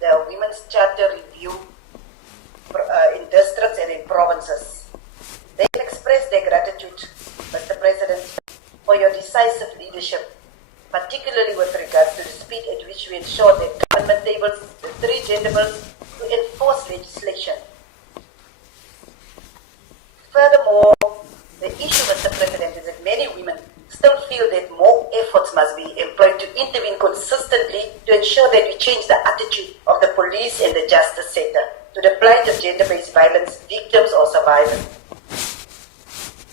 the Women's Charter Review in districts and in provinces. They expressed their gratitude, Mr. President, for your decisive leadership, particularly with regards to the speed at which we ensure that government tables the 3 gender bills to enforce legislation. Furthermore, the issue, Mr. President, is that many women still feel that more efforts must be employed to intervene consistently to ensure that we change the attitude of the police and the justice sector to the plight of gender-based violence victims or survivors.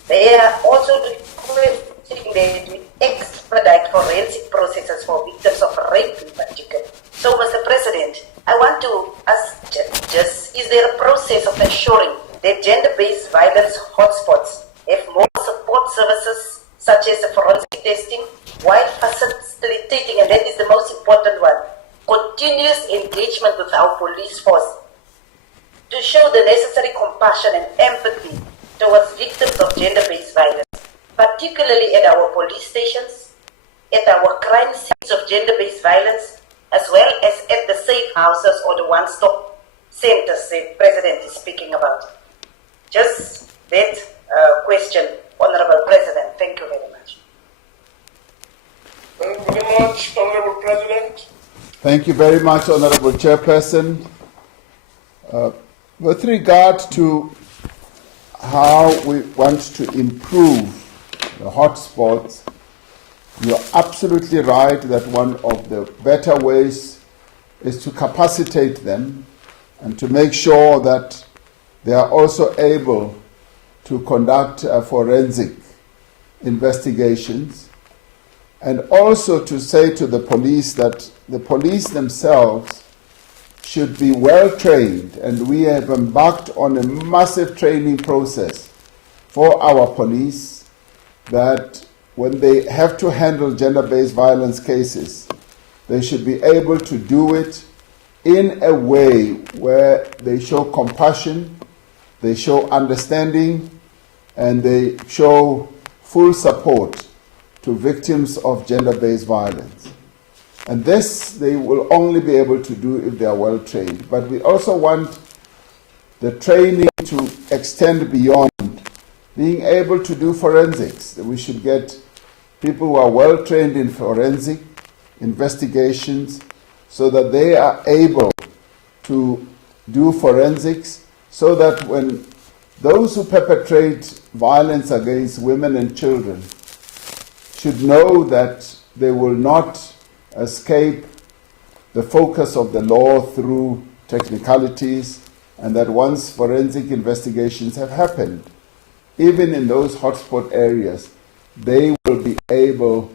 They are also requesting that we expedite forensic processes for victims of rape in particular. So, Mr. President, I want to ask just, is there a process of ensuring that gender-based violence hotspots have more support services such as the forensic testing, while facilitating, and that is the most important one, continuous engagement with our police force to show the necessary compassion and empathy towards victims of gender-based violence, particularly at our police stations, at our crime scenes of gender-based violence, as well as at the safe houses or the one-stop centers the President is speaking about. Just that question, Honorable President. Thank you very much. Thank you very much, Honorable President. Thank you very much, Honorable Chairperson. With regard to how we want to improve the hotspots, you're absolutely right that one of the better ways is to capacitate them and to make sure that they are also able to conduct forensic investigations, and also to say to the police that the police themselves should be well trained, and we have embarked on a massive training process for our police that when they have to handle gender-based violence cases, they should be able to do it in a way where they show compassion, they show understanding, and they show full support to victims of gender-based violence. And this they will only be able to do if they are well trained. But we also want the training to extend beyond being able to do forensics. We should get people who are well trained in forensic investigations so that they are able to do forensics, so that when those who perpetrate violence against women and children should know that they will not escape the focus of the law through technicalities, and that once forensic investigations have happened, even in those hotspot areas, they will be able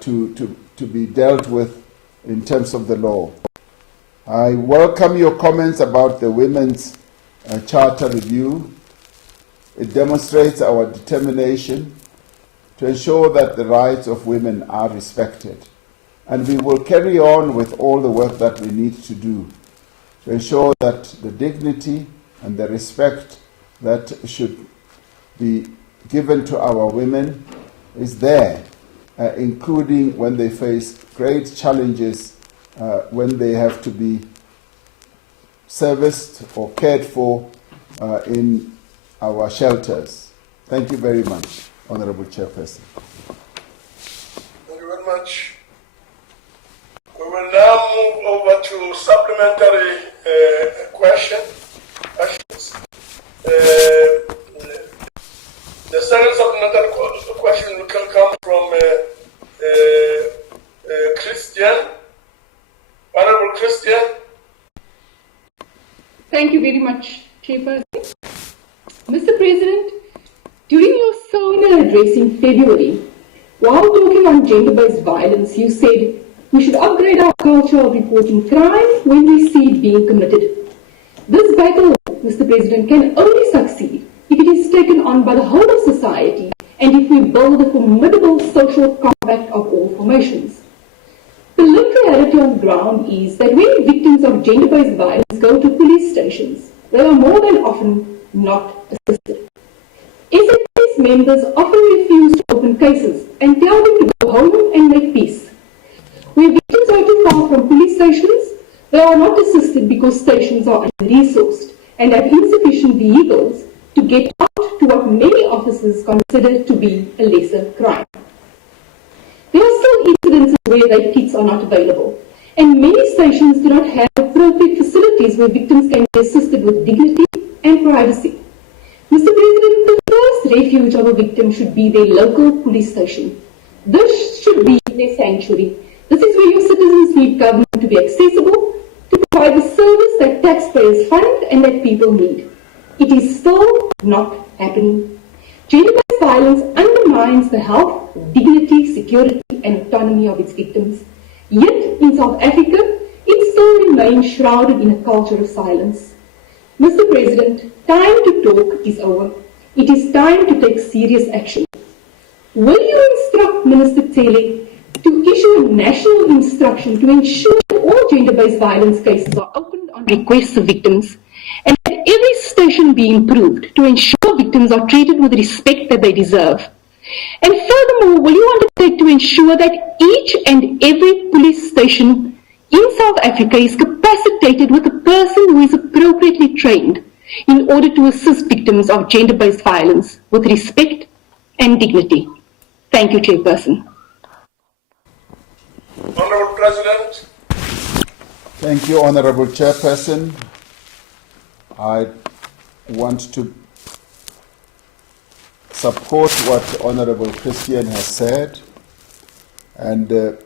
to be dealt with in terms of the law. I welcome your comments about the Women's Charter Review. It demonstrates our determination to ensure that the rights of women are respected. And we will carry on with all the work that we need to do to ensure that the dignity and the respect that should be given to our women is there, including when they face great challenges, when they have to be serviced or cared for in our shelters. Thank you very much, Honorable Chairperson. Thank you very much. We will now move over to supplementary questions. The second supplementary question can come from Christian. Honorable Christian. Thank you very much, Chairperson. Mr. President, during your SONA address in February, while talking on gender-based violence, you said we should upgrade our culture of reporting crime when we see it being committed. This battle, Mr. President, can only succeed if it is taken on by the whole of society and if we build a formidable social compact of all formations. The lived reality on the ground is that when victims of gender-based violence go to police stations, they are more than often not assisted. SAP's members often refuse to open cases and tell them to go home and make peace. Where victims are too far from police stations, They are not assisted because stations are under-resourced and have insufficient vehicles to get out to what many officers consider to be a lesser crime. There are still incidences where rape kits are not available, and many stations do not have appropriate facilities where victims can be assisted with dignity and privacy. Mr. President, the first refuge of a victim should be their local police station. This should be their sanctuary. This is where your citizens need government to be accessible, to provide the service that taxpayers fund and that people need. It is still not happening. Gender-based violence undermines the health, dignity, security and autonomy of its victims. Yet, in South Africa, it still remains shrouded in a culture of silence. Mr. President, time to talk is over. It is time to take serious action. Will you instruct Minister Tele to issue a national instruction to ensure that all gender-based violence cases are opened on request of victims, and that every station be improved to ensure victims are treated with the respect that they deserve? And furthermore, will you undertake to ensure that each and every police station in South Africa is capacitated with a person who is appropriately trained in order to assist victims of gender-based violence with respect and dignity? Thank you, Chairperson. Honorable President. Thank you, Honorable Chairperson. I want to support what Honorable Christian has said, and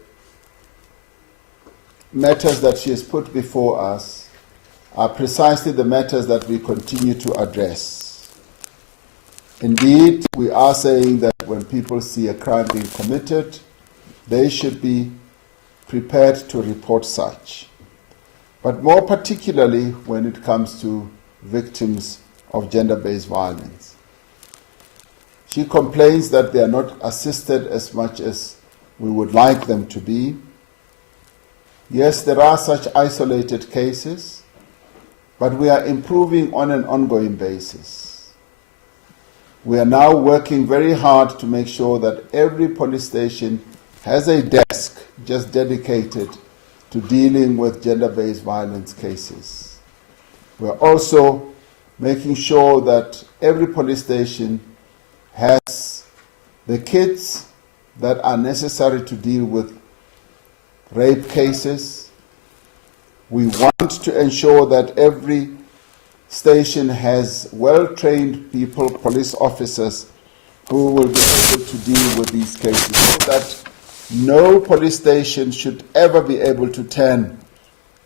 matters that she has put before us are precisely the matters that we continue to address. Indeed, we are saying that when people see a crime being committed, they should be prepared to report such. But more particularly when it comes to victims of gender-based violence. She complains that they are not assisted as much as we would like them to be. Yes, there are such isolated cases, but we are improving on an ongoing basis. We are now working very hard to make sure that every police station has a desk just dedicated to dealing with gender-based violence cases. We're also making sure that every police station has the kits that are necessary to deal with rape cases. We want to ensure that every station has well-trained people, police officers, who will be able to deal with these cases, so that no police station should ever be able to turn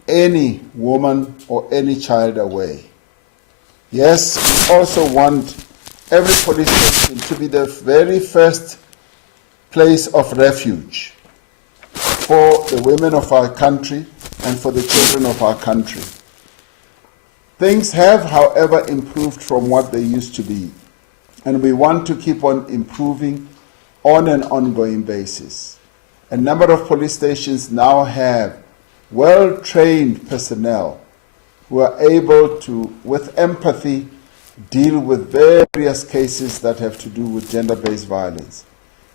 any woman or any child away. Yes, we also want every police station to be the very first place of refuge for the women of our country and for the children of our country. Things have, however, improved from what they used to be, and we want to keep on improving on an ongoing basis. A number of police stations now have well-trained personnel who are able to, with empathy, deal with various cases that have to do with gender-based violence.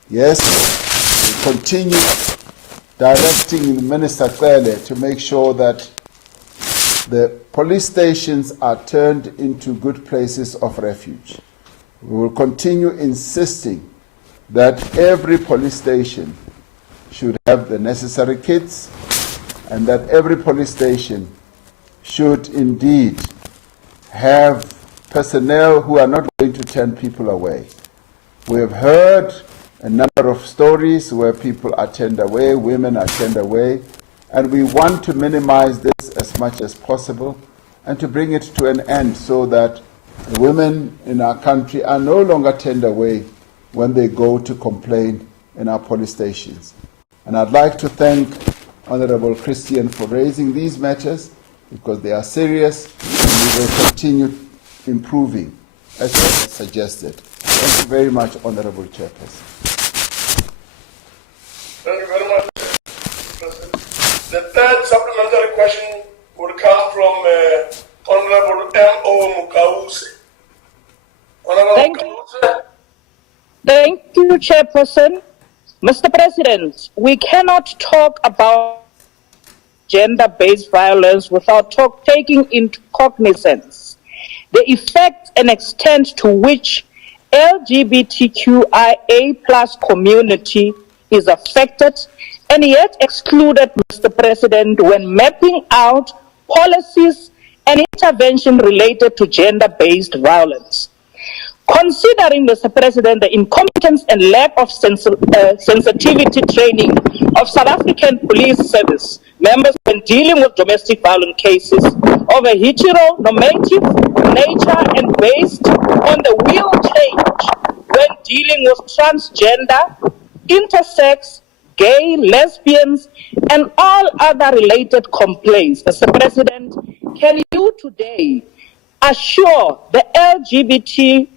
Yes, we continue directing Minister Cele to make sure that the police stations are turned into good places of refuge. We will continue insisting that every police station should have the necessary kits, and that every police station should indeed have personnel who are not going to turn people away. We have heard a number of stories where people are turned away, women are turned away, and we want to minimize this as much as possible and to bring it to an end so that the women in our country are no longer turned away when they go to complain in our police stations. And I'd like to thank Honorable Christian for raising these matters, because they are serious and we will continue improving as I suggested. Thank you very much, Honorable Chairperson. Thank you very much, President. The third supplementary question will come from Honorable M.O. Mukause. Honorable Mukause. Thank you, Chairperson. Mr. President, we cannot talk about gender-based violence without taking into cognizance the effect and extent to which LGBTQIA plus community is affected and yet excluded, Mr. President, when mapping out policies and intervention related to gender-based violence. Considering, Mr. President, the incompetence and lack of sensitivity training of South African police service members when dealing with domestic violence cases of a heteronormative nature and based on the will change when dealing with transgender, intersex, gay, lesbians, and all other related complaints, Mr. President, can you today assure the LGBTQIA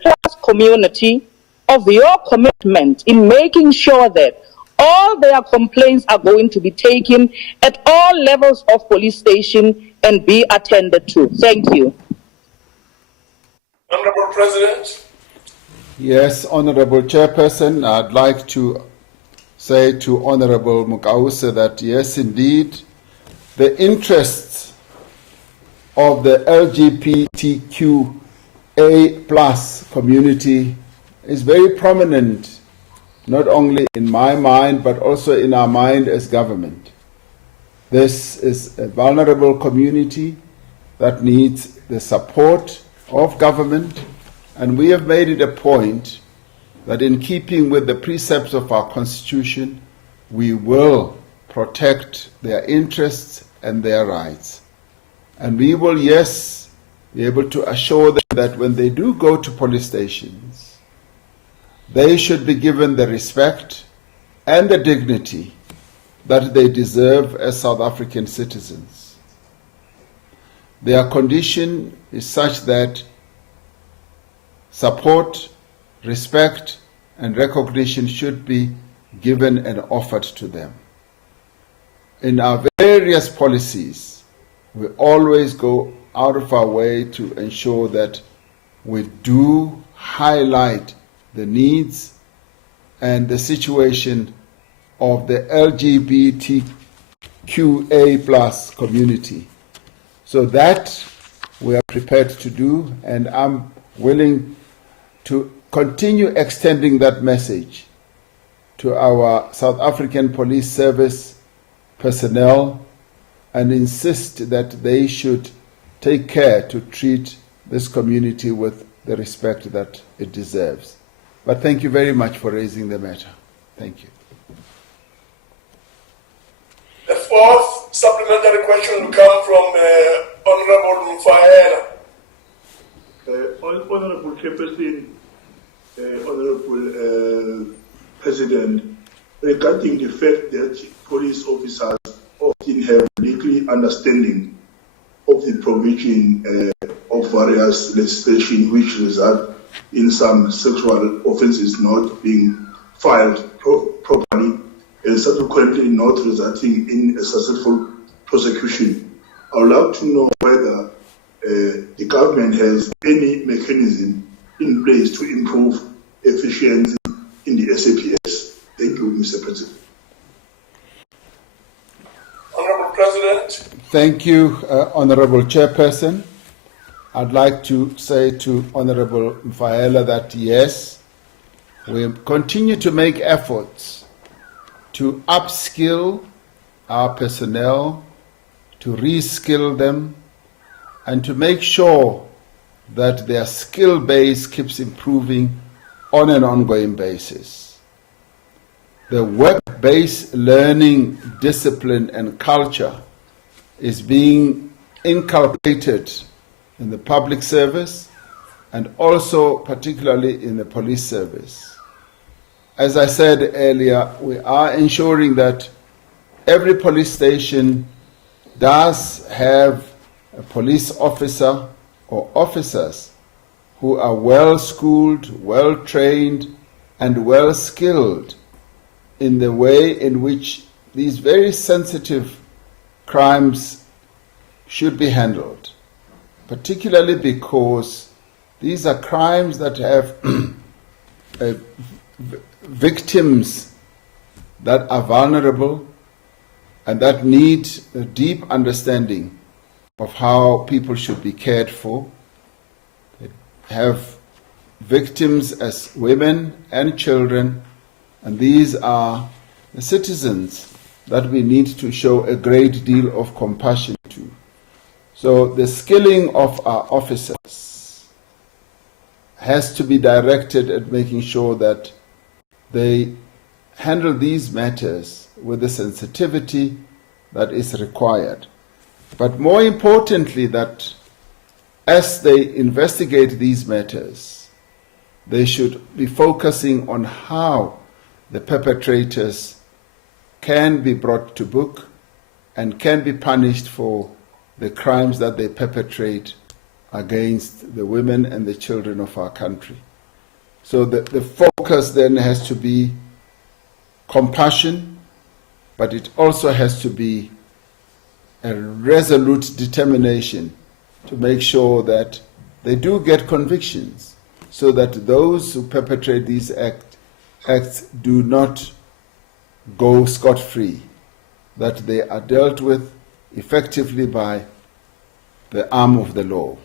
plus community of your commitment in making sure that all their complaints are going to be taken at all levels of police station and be attended to? Thank you. Honorable President. Yes, Honorable Chairperson, I'd like to say to Honorable Mukause that yes, indeed, the interests of the LGBTQA plus community is very prominent, not only in my mind, but also in our mind as government. This is a vulnerable community that needs the support of government, and we have made it a point that in keeping with the precepts of our Constitution, we will protect their interests and their rights. And we will, yes, be able to assure them that when they do go to police stations, they should be given the respect and the dignity that they deserve as South African citizens. Their condition is such that support, respect, and recognition should be given and offered to them. In our various policies, we always go out of our way to ensure that we do highlight the needs and the situation of the LGBTQA plus community. So that we are prepared to do, and I'm willing to continue extending that message to our South African Police Service personnel and insist that they should take care to treat this community with the respect that it deserves. But thank you very much for raising the matter. Thank you. The fourth supplementary question will come from Honorable Mfaela. Honorable Chairperson, Honorable President, regarding the fact that police officers often have little understanding of the provision of various legislation which result in some sexual offences not being filed properly and subsequently not resulting in a successful prosecution. I would like to know whether the government has any mechanism in place to improve efficiency in the SAPS. Thank you, Mr. President. Honorable President. Thank you, Honorable Chairperson. I'd like to say to Honorable Mfaela that yes, we continue to make efforts to upskill our personnel, to reskill them, and to make sure that their skill base keeps improving on an ongoing basis. The work-based learning discipline and culture is being inculcated in the public service and also particularly in the police service. As I said earlier, we are ensuring that every police station does have a police officer or officers who are well-schooled, well-trained, and well-skilled in the way in which these very sensitive crimes should be handled, particularly because these are crimes that have victims that are vulnerable, and that need a deep understanding of how people should be cared for. They have victims as women and children, and these are the citizens that we need to show a great deal of compassion to. So the skilling of our officers has to be directed at making sure that they handle these matters with the sensitivity that is required. But more importantly, that as they investigate these matters, they should be focusing on how the perpetrators can be brought to book and can be punished for the crimes that they perpetrate against the women and the children of our country. So the focus then has to be compassion, but it also has to be a resolute determination to make sure that they do get convictions, so that those who perpetrate these acts do not go scot-free, that they are dealt with effectively by the arm of the law.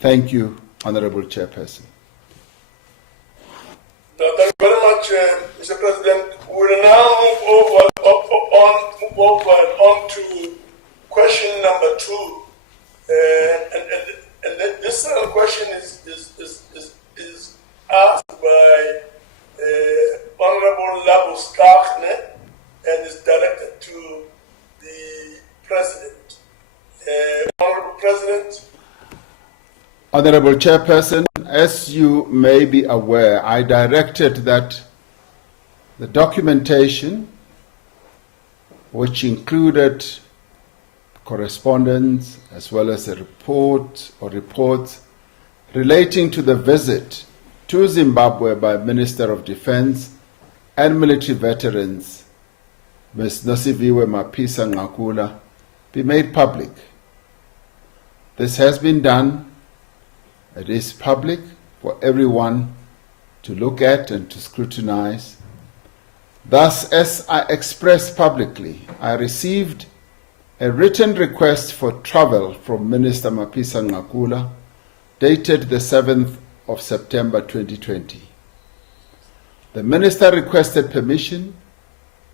Thank you, Honorable Chairperson. No, thank you very much, Mr. President. We will now move on to question number 2. And this question is asked by Honorable Labus Kachne and is directed to the President. Honorable President. Honorable Chairperson, as you may be aware, I directed that the documentation, which included correspondence as well as a report or reports relating to the visit to Zimbabwe by Minister of Defense and military veterans, Ms. Nosiviwe Mapisa Ngakula, be made public. This has been done. It is public for everyone to look at and to scrutinize. Thus, as I expressed publicly, I received a written request for travel from Minister Mapisa Ngakula, dated the 7th of September 2020. The Minister requested permission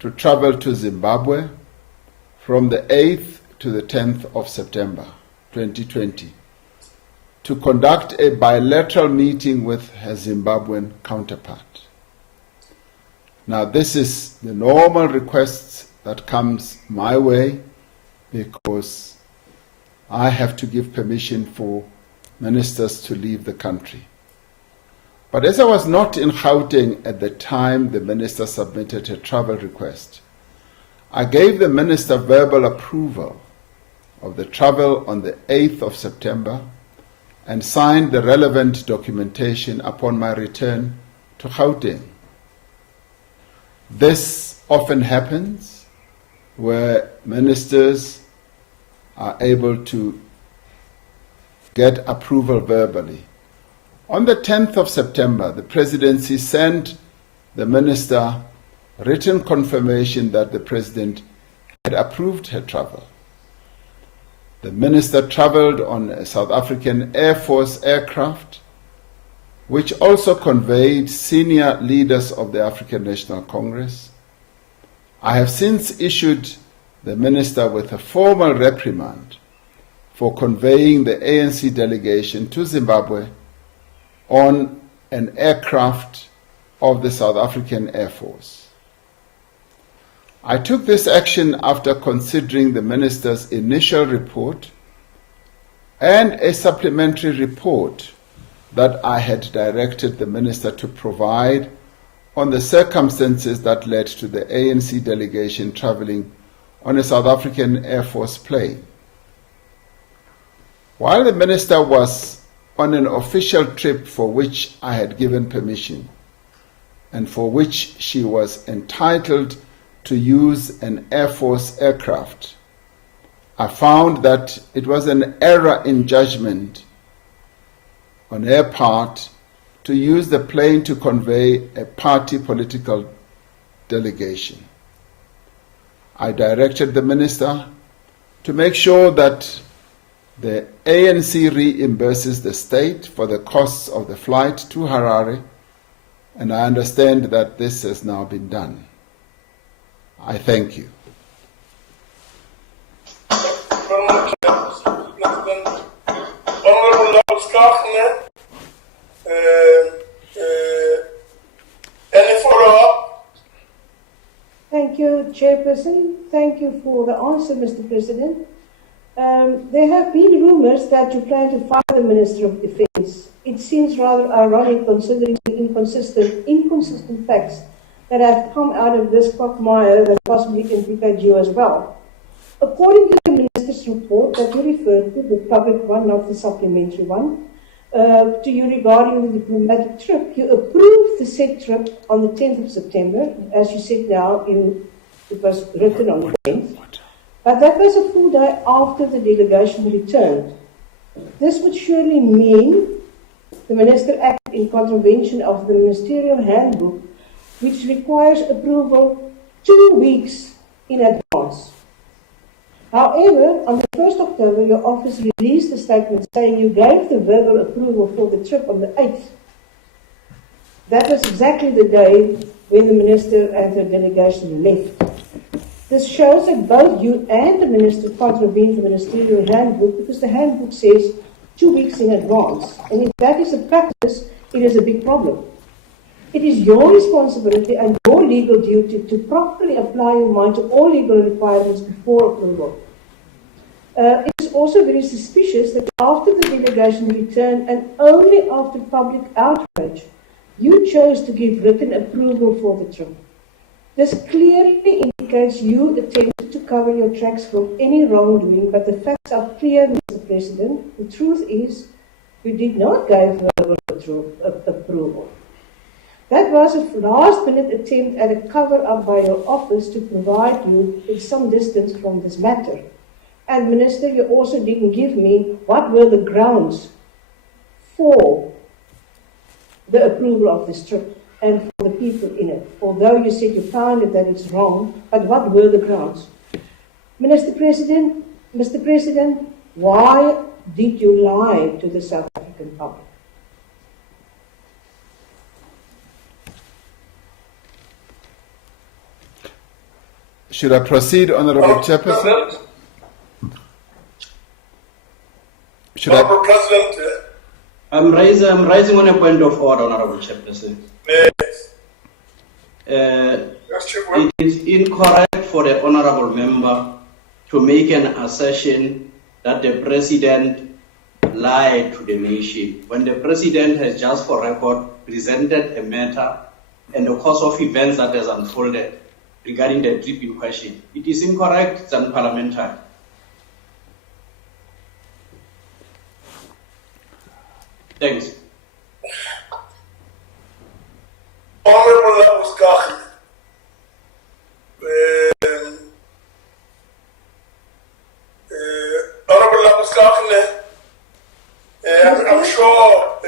to travel to Zimbabwe from the 8th to the 10th of September 2020 to conduct a bilateral meeting with her Zimbabwean counterpart. Now, this is the normal request that comes my way because I have to give permission for ministers to leave the country. But as I was not in Gauteng at the time the minister submitted her travel request, I gave the minister verbal approval of the travel on the 8th of September and signed the relevant documentation upon my return to Gauteng. This often happens where ministers are able to get approval verbally. On the 10th of September, the presidency sent the minister written confirmation that the president had approved her travel. The minister traveled on a South African Air Force aircraft, which also conveyed senior leaders of the African National Congress. I have since issued the minister with a formal reprimand for conveying the ANC delegation to Zimbabwe on an aircraft of the South African Air Force. I took this action after considering the minister's initial report and a supplementary report that I had directed the minister to provide on the circumstances that led to the ANC delegation traveling on a South African Air Force plane. While the minister was on an official trip for which I had given permission and for which she was entitled to use an Air Force aircraft, I found that it was an error in judgment on her part to use the plane to convey a party political delegation. I directed the minister to make sure that the ANC reimburses the state for the costs of the flight to Harare, and I understand that this has now been done. I thank you. Honorable Labuskachne, any follow-up? Thank you, Chairperson. Thank you for the answer, Mr. President. There have been rumors that you plan to fire the Minister of Defence. It seems rather ironic considering the inconsistent facts that have come out of this quagmire that possibly implicate you as well. According to the Minister's report that you referred to, the public one, not the supplementary one, to you regarding the diplomatic trip, you approved the said trip on the 10th of September. As you said now, it was written on the 10th. But that was a full day after the delegation returned. This would surely mean the Minister acted in contravention of the Ministerial Handbook, which requires approval 2 weeks in advance. However, on the 1st October, your office released a statement saying you gave the verbal approval for the trip on the 8th. That was exactly the day when the Minister and the delegation left. This shows that both you and the Minister contravened the Ministerial Handbook because the handbook says 2 weeks in advance. And if that is a practice, it is a big problem. It is your responsibility and your legal duty to properly apply your mind to all legal requirements before approval. It is also very suspicious that after the delegation returned and only after public outrage, you chose to give written approval for the trip. This clearly indicates you attempted to cover your tracks from any wrongdoing, but the facts are clear, Mr. President. The truth is, you did not give verbal approval. That was a last-minute attempt at a cover-up by your office to provide you with some distance from this matter. And Minister, you also didn't give me what were the grounds for the approval of this trip and for the people in it. Although you said you found it that it's wrong, but what were the grounds? Mr. President, why did you lie to the South African public? Should I proceed, Honorable Chairperson? Honorable President, I'm raising on a point of order, Honorable Chairperson. yes. It is incorrect for the Honorable Member to make an assertion that the President lied to the nation when the President has just for record presented a matter and the course of events that has unfolded regarding the trip in question. It is incorrect, it's unparliamentary. Thanks. Honorable Labuskachne, Honorable Labuskachne, I'm sure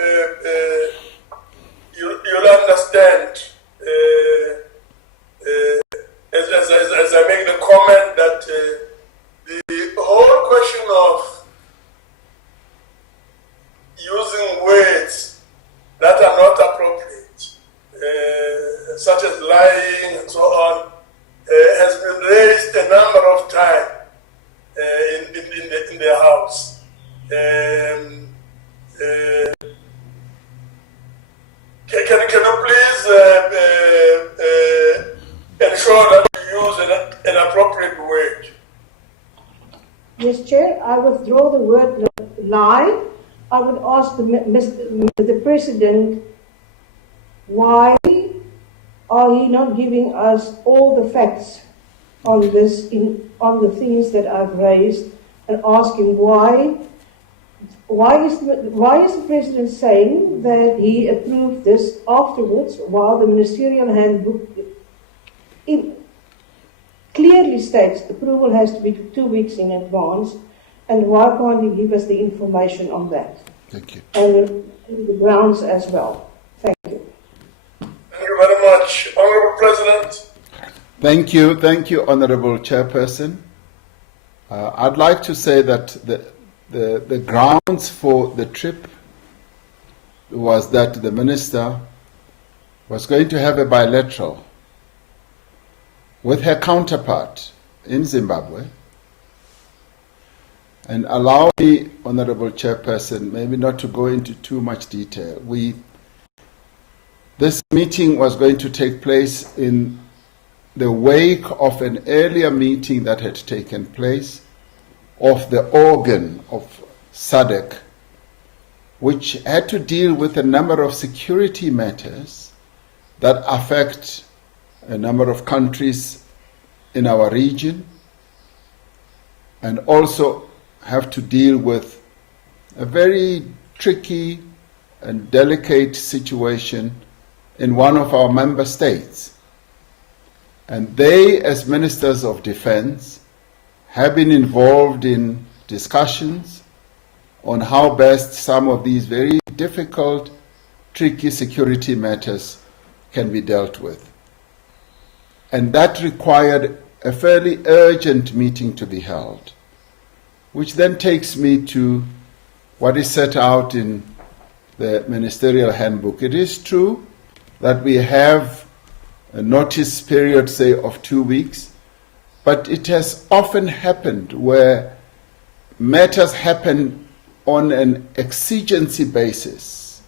you'll understand as I make the comment that the whole question of using words that are not appropriate, such as lying and so on, has been raised a number of times in the House. Can you please ensure that you use an appropriate word? Yes, Chair, I withdraw the word lie. I would ask the President, why are he not giving us all the facts on this, on the things that I've raised, and ask him why is the President saying that he approved this afterwards while the Ministerial Handbook clearly states approval has to be 2 weeks in advance, and why can't he give us the information on that? Thank you. And the grounds as well. Thank you. Thank you very much. Honorable President. Thank you, Honourable Chairperson. I'd like to say that the grounds for the trip was that the Minister was going to have a bilateral with her counterpart in Zimbabwe. And allow me, Honourable Chairperson, maybe not to go into too much detail. This meeting was going to take place in the wake of an earlier meeting that had taken place of the organ of SADC, which had to deal with a number of security matters that affect a number of countries in our region, and also have to deal with a very tricky and delicate situation in one of our member states. And they, as Ministers of Defense, have been involved in discussions on how best some of these very difficult, tricky security matters can be dealt with. And that required a fairly urgent meeting to be held, which then takes me to what is set out in the ministerial handbook. It is true that we have a notice period, say, of 2 weeks, but it has often happened where matters happen on an exigency basis,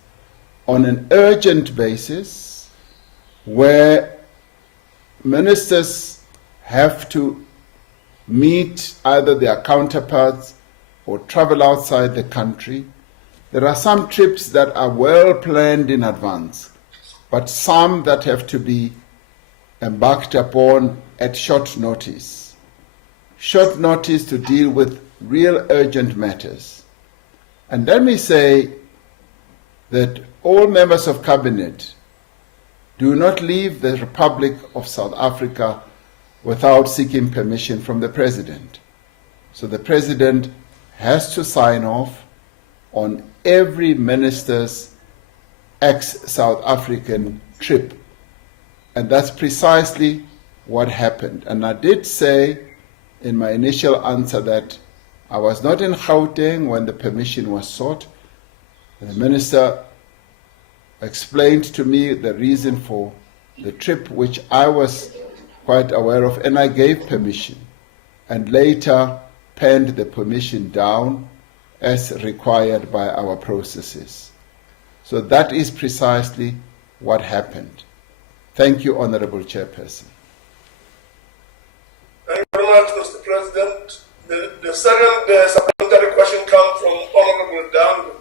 on an urgent basis, where ministers have to meet either their counterparts or travel outside the country. There are some trips that are well planned in advance, but some that have to be embarked upon at short notice. Short notice to deal with real urgent matters. And let me say that all members of Cabinet do not leave the Republic of South Africa without seeking permission from the President. So the President has to sign off on every minister's ex-South African trip. And that's precisely what happened. And I did say in my initial answer that I was not in Gauteng when the permission was sought. The Minister explained to me the reason for the trip, which I was quite aware of, and I gave permission, and later penned the permission down as required by our processes. So that is precisely what happened. Thank you, Honourable Chairperson. Thank you very much, Mr. President. The second supplementary question comes from Honourable Dango.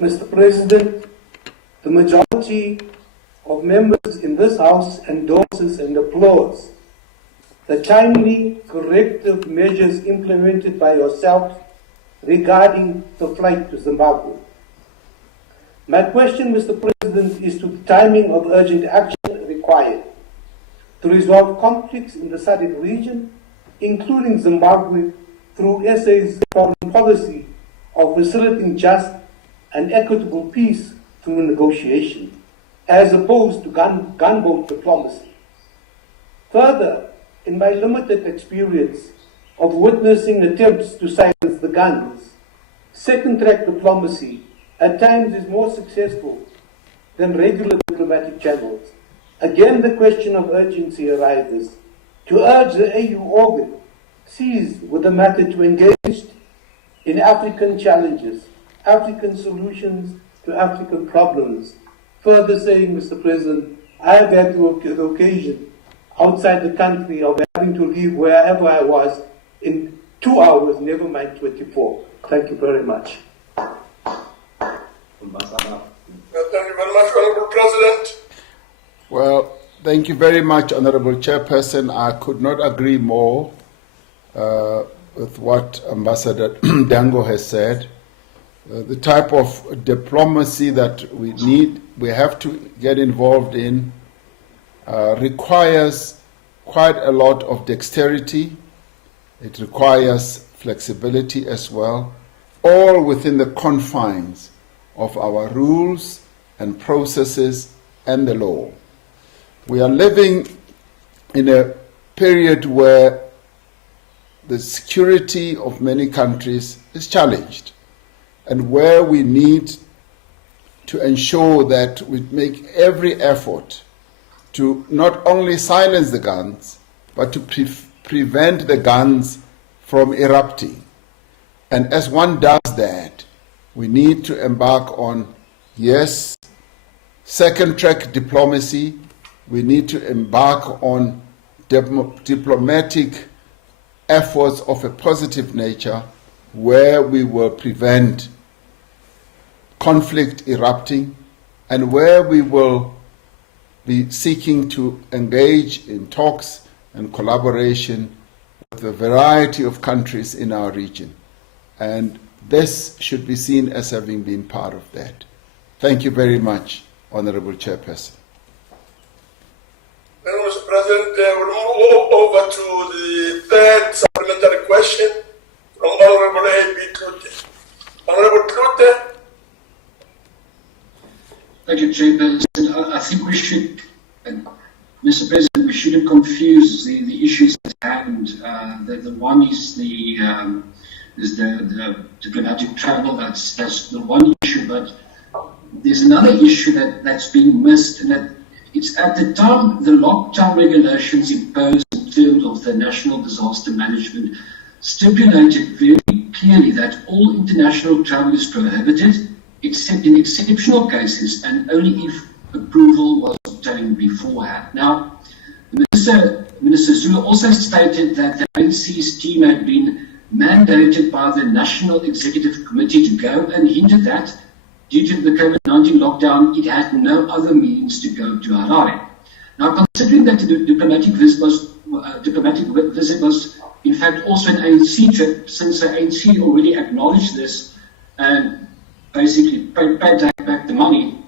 Mr. President, the majority of members in this House endorses and applauds the timely corrective measures implemented by yourself regarding the flight to Zimbabwe. My question, Mr. President, is to the timing of urgent action required to resolve conflicts in the SADC region, including Zimbabwe, through SA's foreign policy of facilitating just and equitable peace through negotiation, as opposed to gunboat diplomacy. Further, in my limited experience of witnessing attempts to silence the guns, second-track diplomacy at times is more successful than regular diplomatic channels. Again, the question of urgency arises to urge the AU organ seized with the matter to engage in African challenges, African solutions to African problems. Further saying, Mr. President, I have had the occasion outside the country of having to leave wherever I was in 2 hours, never mind 24. Thank you very much. Thank you very much, Honourable President. Well, thank you very much, Honourable Chairperson. I could not agree more with what Ambassador Dango has said. The type of diplomacy that we have to get involved in requires quite a lot of dexterity. It requires flexibility as well, all within the confines of our rules and processes and the law. We are living in a period where the security of many countries is challenged, and where we need to ensure that we make every effort to not only silence the guns, but to prevent the guns from erupting. And as one does that, we need to embark on, yes, second-track diplomacy. We need to embark on diplomatic efforts of a positive nature where we will prevent conflict erupting and where we will be seeking to engage in talks and collaboration with a variety of countries in our region. And this should be seen as having been part of that. Thank you very much, Honorable Chairperson. Thank you, Mr. President. We'll move over to the third supplementary question from Honorable A.B. Klute. Honorable Klute. Thank you, Chairperson. I think we should, Mr. President, we shouldn't confuse the issues at hand. The one is the diplomatic travel. That's the one issue, but there's another issue that's being missed, and that it's at the time the lockdown regulations imposed in terms of the National Disaster Management stipulated very clearly that all international travel is prohibited, except in exceptional cases and only if approval was obtained beforehand. Now, Minister Zulu also stated that the ANC's team had been mandated by the National Executive Committee to go, and hinted that due to the COVID-19 lockdown, it had no other means to go to Harare. Now, considering that the diplomatic visit was in fact also an ANC trip, since the ANC already acknowledged this and basically paid back the money.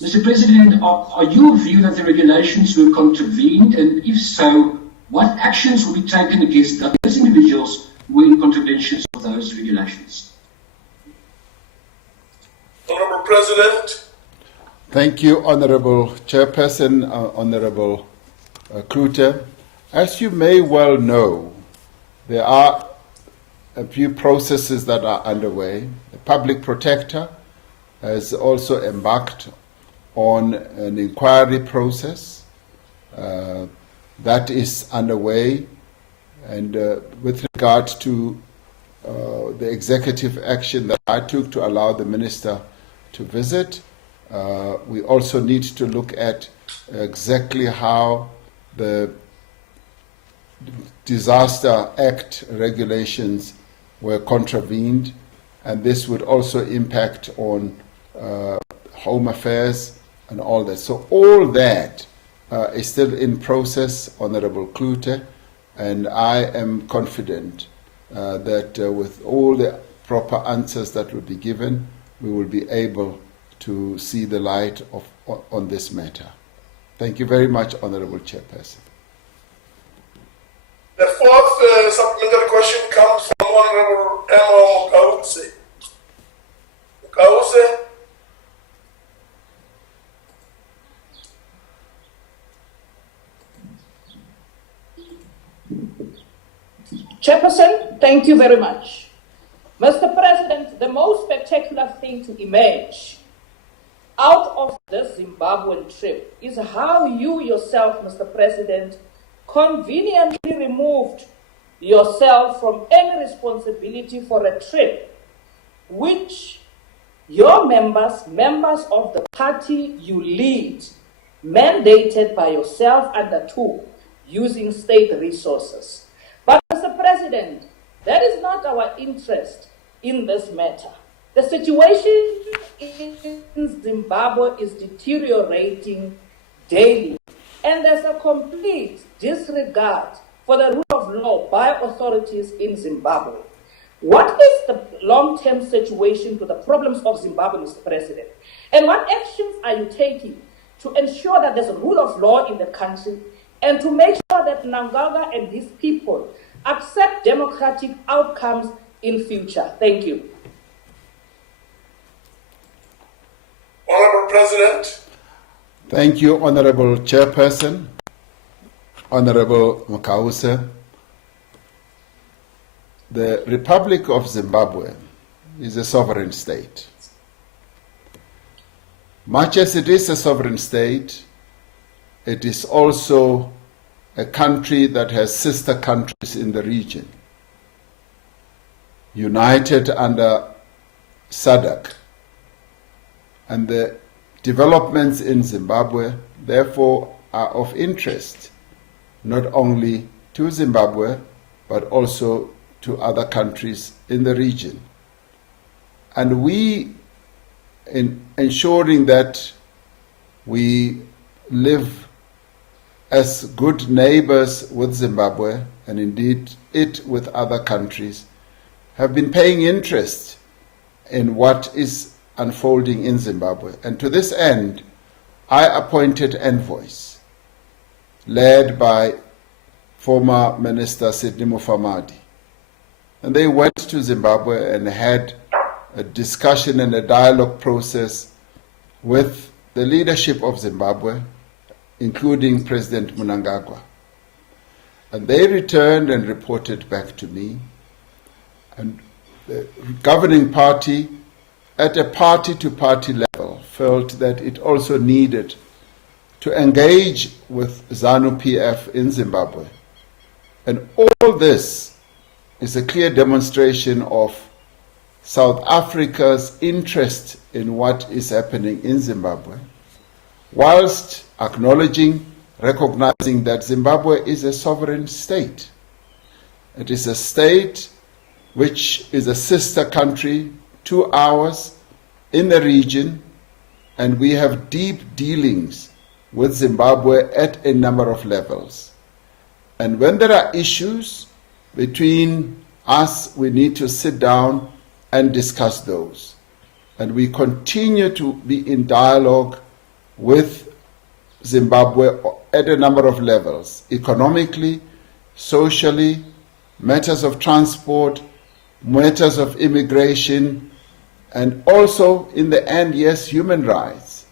Mr. President, are you of view that the regulations were contravened, and if so, what actions will be taken against those individuals who were in contraventions of those regulations? Honorable President. Thank you, Honorable Chairperson, Honorable Klute. As you may well know, there are a few processes that are underway. The Public Protector has also embarked on an inquiry process that is underway, and with regard to the executive action that I took to allow the Minister to visit, we also need to look at exactly how the Disaster Act regulations were contravened, and this would also impact on Home Affairs and all that. So all that is still in process, Honorable Klute, and I am confident that with all the proper answers that will be given, we will be able to see the light on this matter. Thank you very much, Honorable Chairperson. The fourth supplementary question comes from Honorable Emma Mukause. Mukause. Chairperson, thank you very much. Mr. President, the most spectacular thing to emerge out of this Zimbabwean trip is how you yourself, Mr. President, conveniently removed yourself from any responsibility for a trip which your members of the party you lead, mandated by yourself, undertook using state resources. But Mr. President, that is not our interest in this matter. The situation in Zimbabwe is deteriorating daily, and there's a complete disregard for the rule of law by authorities in Zimbabwe. What is the long-term situation to the problems of Zimbabwe, Mr. President? And what actions are you taking to ensure that there's a rule of law in the country and to make sure that Mnangagwa and his people accept democratic outcomes in future? Thank you. Honorable President. Thank you, Honorable Chairperson, Honorable Mukause. The Republic of Zimbabwe is a sovereign state. Much as it is a sovereign state, it is also a country that has sister countries in the region, united under SADC. And the developments in Zimbabwe, therefore, are of interest, not only to Zimbabwe, but also to other countries in the region. And we, in ensuring that we live as good neighbors with Zimbabwe, and indeed it with other countries, have been paying interest in what is unfolding in Zimbabwe. And to this end, I appointed envoys, led by former Minister Sidney Mufamadi. And they went to Zimbabwe and had a discussion and a dialogue process with the leadership of Zimbabwe, including President Mnangagwa. And they returned and reported back to me. And the governing party, at a party-to-party level, felt that it also needed to engage with ZANU-PF in Zimbabwe. And all this is a clear demonstration of South Africa's interest in what is happening in Zimbabwe, whilst acknowledging, recognizing that Zimbabwe is a sovereign state. It is a state which is a sister country to ours in the region, and we have deep dealings with Zimbabwe at a number of levels. And when there are issues between us, we need to sit down and discuss those. And we continue to be in dialogue with Zimbabwe at a number of levels, economically, socially, matters of transport, matters of immigration, and also, in the end, yes, human rights.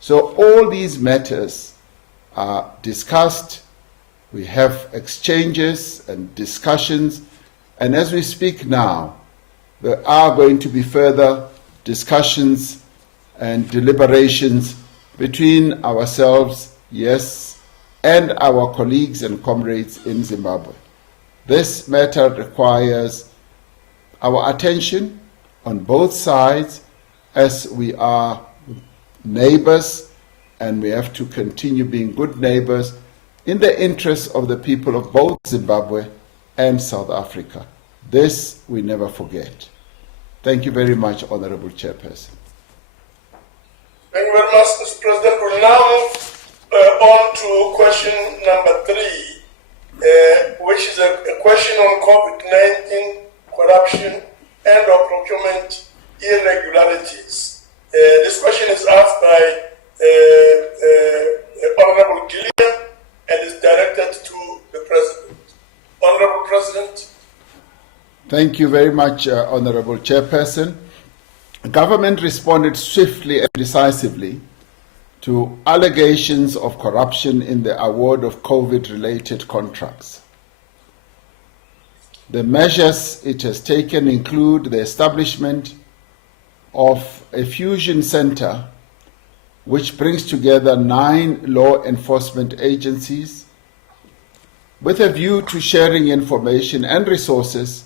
So all these matters are discussed. We have exchanges and discussions, and as we speak now, there are going to be further discussions and deliberations between ourselves, yes, and our colleagues and comrades in Zimbabwe. This matter requires our attention on both sides, as we are neighbors, and we have to continue being good neighbors in the interests of the people of both Zimbabwe and South Africa. This we never forget. Thank you very much, Honorable Chairperson. Thank you very much, Mr. President. We'll now move on to question number 3, which is a question on COVID-19, corruption, and/or procurement irregularities. This question is asked by Honorable Gillian and is directed to the President. Honorable President. Thank you very much, Honorable Chairperson. The government responded swiftly and decisively to allegations of corruption in the award of COVID-related contracts. The measures it has taken include the establishment of a fusion center which brings together 9 law enforcement agencies with a view to sharing information and resources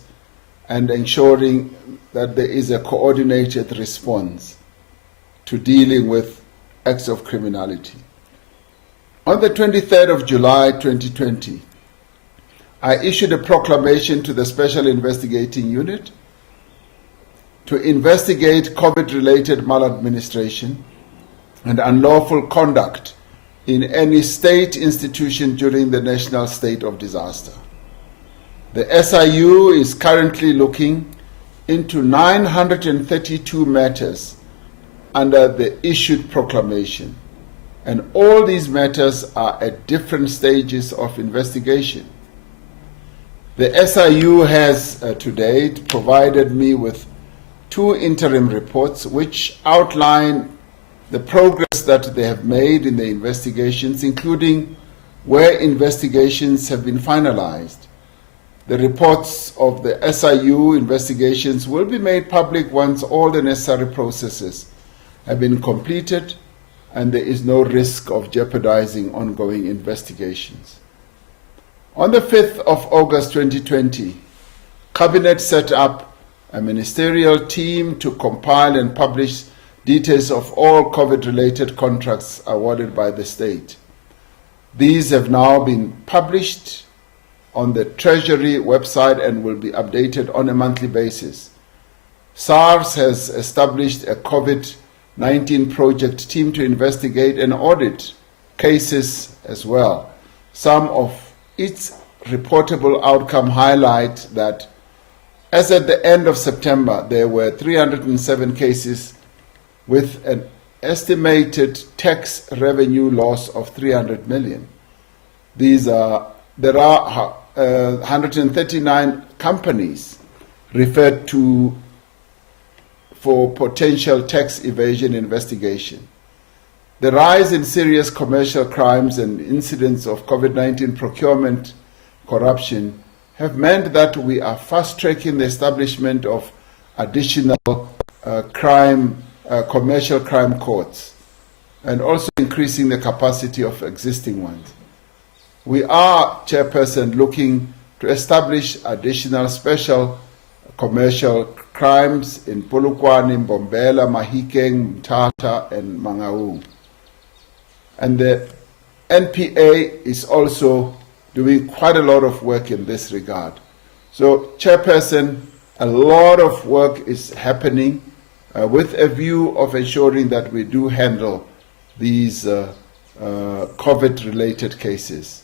and ensuring that there is a coordinated response to dealing with acts of criminality. On the 23rd of July 2020, I issued a proclamation to the Special Investigating Unit to investigate COVID-related maladministration and unlawful conduct in any state institution during the national state of disaster. The SIU is currently looking into 932 matters under the issued proclamation, and all these matters are at different stages of investigation. The SIU has to date provided me with 2 interim reports which outline the progress that they have made in the investigations, including where investigations have been finalized. The reports of the SIU investigations will be made public once all the necessary processes have been completed and there is no risk of jeopardizing ongoing investigations. On the 5th of August 2020, Cabinet set up a ministerial team to compile and publish details of all COVID-related contracts awarded by the state. These have now been published on the Treasury website and will be updated on a monthly basis. SARS has established a COVID-19 project team to investigate and audit cases as well. Some of its reportable outcome highlight that as at the end of September, there were 307 cases with an estimated tax revenue loss of 300 million. There are 139 companies referred to for potential tax evasion investigation. The rise in serious commercial crimes and incidents of COVID-19 procurement corruption have meant that we are fast-tracking the establishment of additional commercial crime courts and also increasing the capacity of existing ones. We are, Chairperson, looking to establish additional special commercial crimes in Polokwane, Mbombela, Mahikeng, Mthatha, and Mangaung. And the NPA is also doing quite a lot of work in this regard. So, Chairperson, a lot of work is happening with a view of ensuring that we do handle these COVID-related cases.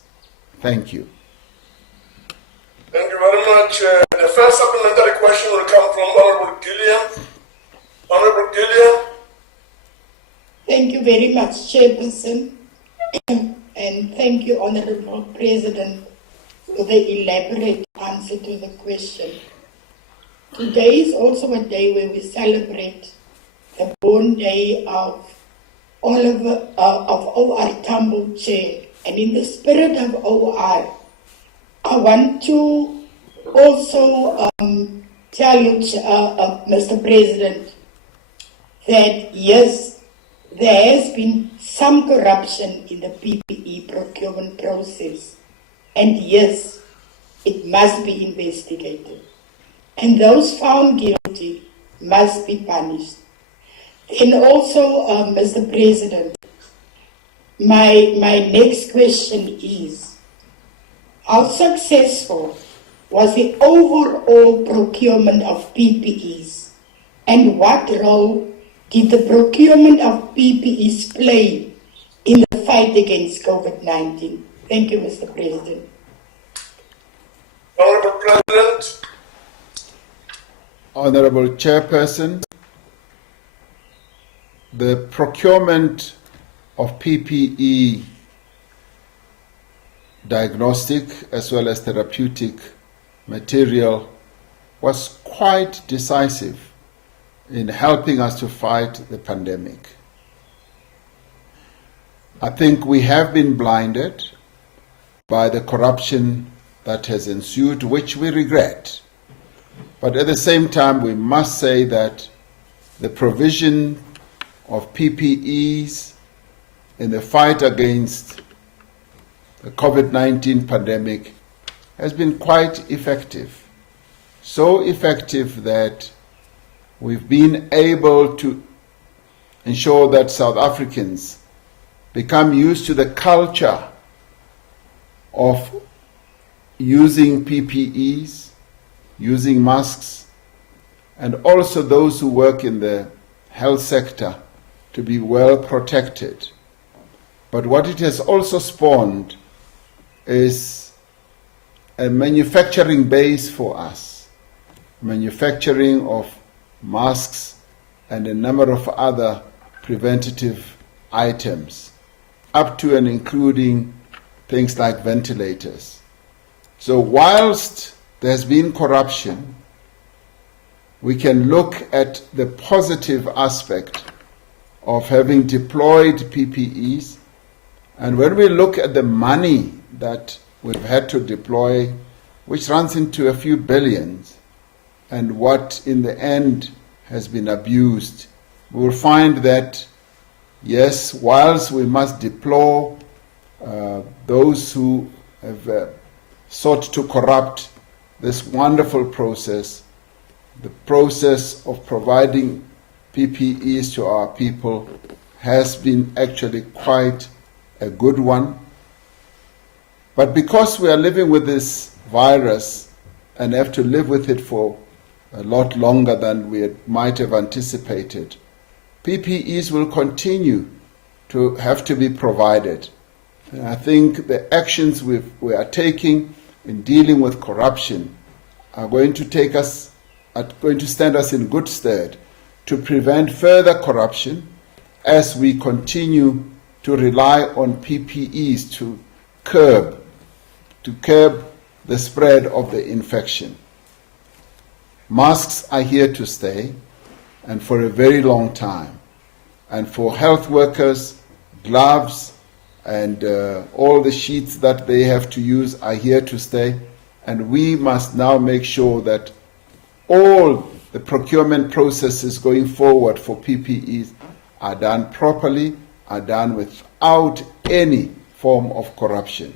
Thank you. Thank you very much. The first supplementary question will come from Honorable Gilliam. Honorable Gilliam. Thank you very much, Chairperson. And thank you, Honorable President, for the elaborate answer to the question. Today is also a day where we celebrate the born day of OR Tambo Chair. And in the spirit of OR, I want to also tell you, Mr. President, that yes, there has been some corruption in the PPE procurement process. And yes, it must be investigated. And those found guilty must be punished. And also, Mr. President, my next question is, how successful was the overall procurement of PPEs? And what role did the procurement of PPEs play in the fight against COVID-19? Thank you, Mr. President. Honorable President. Honorable Chairperson, the procurement of PPE diagnostic as well as therapeutic material was quite decisive in helping us to fight the pandemic. I think we have been blinded by the corruption that has ensued, which we regret. But at the same time, we must say that the provision of PPEs in the fight against the COVID-19 pandemic has been quite effective. So effective that we've been able to ensure that South Africans become used to the culture of using PPEs, using masks, and also those who work in the health sector to be well protected. But what it has also spawned is a manufacturing base for us, manufacturing of masks and a number of other preventative items, up to and including things like ventilators. So whilst there's been corruption, we can look at the positive aspect of having deployed PPEs. And when we look at the money that we've had to deploy, which runs into a few billions, and what in the end has been abused, we will find that, yes, whilst we must deplore those who have sought to corrupt this wonderful process, the process of providing PPEs to our people has been actually quite a good one. But because we are living with this virus and have to live with it for a lot longer than we might have anticipated, PPEs will continue to have to be provided. And I think the actions we are taking in dealing with corruption are going to stand us in good stead to prevent further corruption as we continue to rely on PPEs to curb the spread of the infection. Masks are here to stay, and for a very long time. And for health workers, gloves and all the sheets that they have to use are here to stay. And we must now make sure that all the procurement processes going forward for PPEs are done properly, are done without any form of corruption.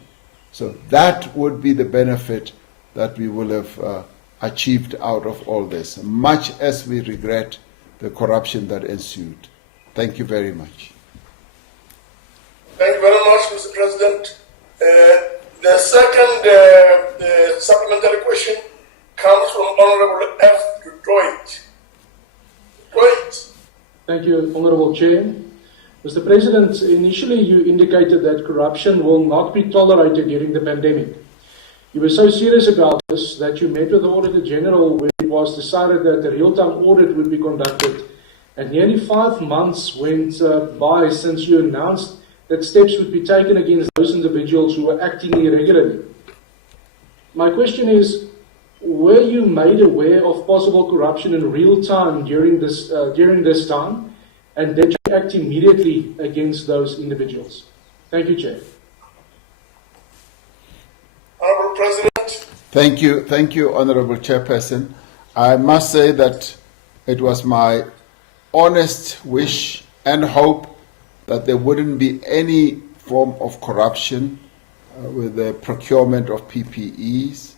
So that would be the benefit that we will have achieved out of all this, much as we regret the corruption that ensued. Thank you very much. Thank you very much, Mr. President. The second supplementary question comes from Honorable F. Detroit. Thank you, Honorable Chair. Mr. President, initially you indicated that corruption will not be tolerated during the pandemic. You were so serious about this that you met with the Auditor General where it was decided that a real-time audit would be conducted. And nearly 5 months went by since you announced that steps would be taken against those individuals who were acting irregularly. My question is, were you made aware of possible corruption in real time during this time? And did you act immediately against those individuals? Thank you, Chair. Honorable President. Thank you, Honorable Chairperson. I must say that it was my honest wish and hope that there wouldn't be any form of corruption with the procurement of PPEs.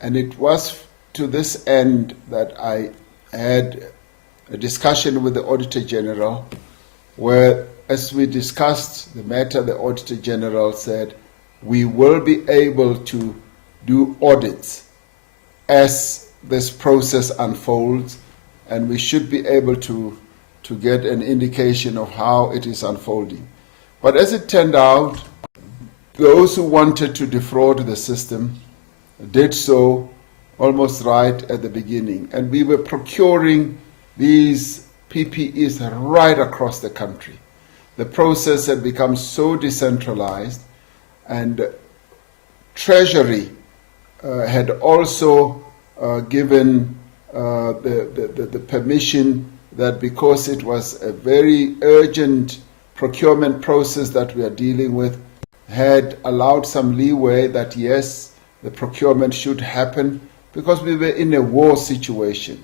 And it was to this end that I had a discussion with the Auditor General, where, as we discussed the matter, the Auditor General said, we will be able to do audits as this process unfolds, and we should be able to get an indication of how it is unfolding. But as it turned out, those who wanted to defraud the system did so almost right at the beginning. And we were procuring these PPEs right across the country. The process had become so decentralized, and Treasury had also given the permission that because it was a very urgent procurement process that we are dealing with, had allowed some leeway that yes, the procurement should happen because we were in a war situation.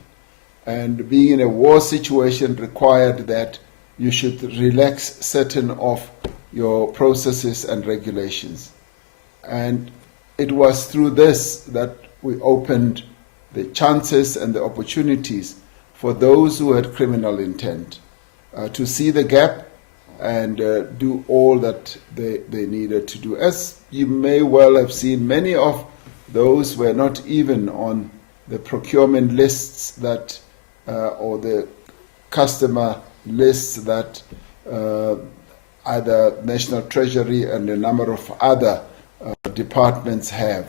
And being in a war situation required that you should relax certain of your processes and regulations. And it was through this that we opened the chances and the opportunities for those who had criminal intent to see the gap and do all that they needed to do. As you may well have seen, many of those were not even on the procurement lists that or the customer lists that either National Treasury and a number of other departments have.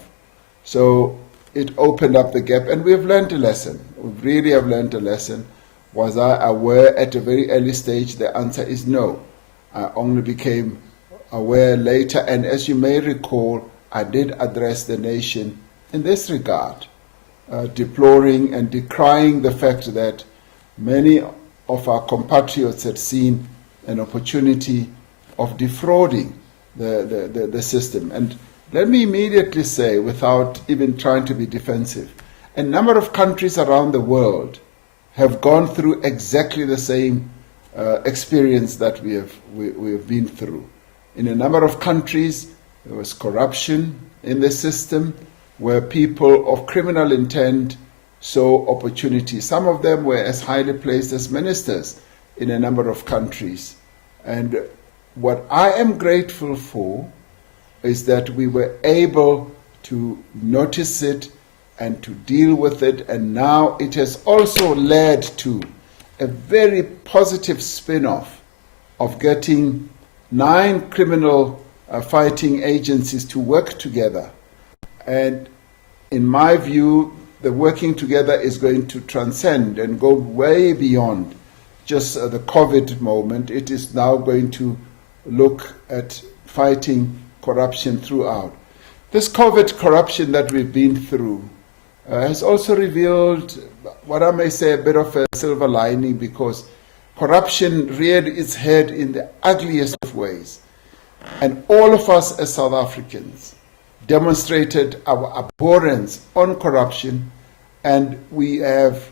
So it opened up the gap, and we've learned a lesson. We really have learned a lesson. Was I aware at a very early stage? The answer is no. I only became aware later, and as you may recall, I did address the nation in this regard, deploring and decrying the fact that many of our compatriots had seen an opportunity of defrauding the system. And let me immediately say, without even trying to be defensive, a number of countries around the world have gone through exactly the same experience that we have been through. In a number of countries, there was corruption in the system where people of criminal intent saw opportunity. Some of them were as highly placed as ministers in a number of countries. And what I am grateful for is that we were able to notice it and to deal with it, and now it has also led to a very positive spin-off of getting 9 criminal fighting agencies to work together. And in my view, the working together is going to transcend and go way beyond just the COVID moment. It is now going to look at fighting corruption throughout. This COVID corruption that we've been through has also revealed what I may say a bit of a silver lining, because corruption reared its head in the ugliest of ways. And all of us as South Africans demonstrated our abhorrence on corruption, and we have,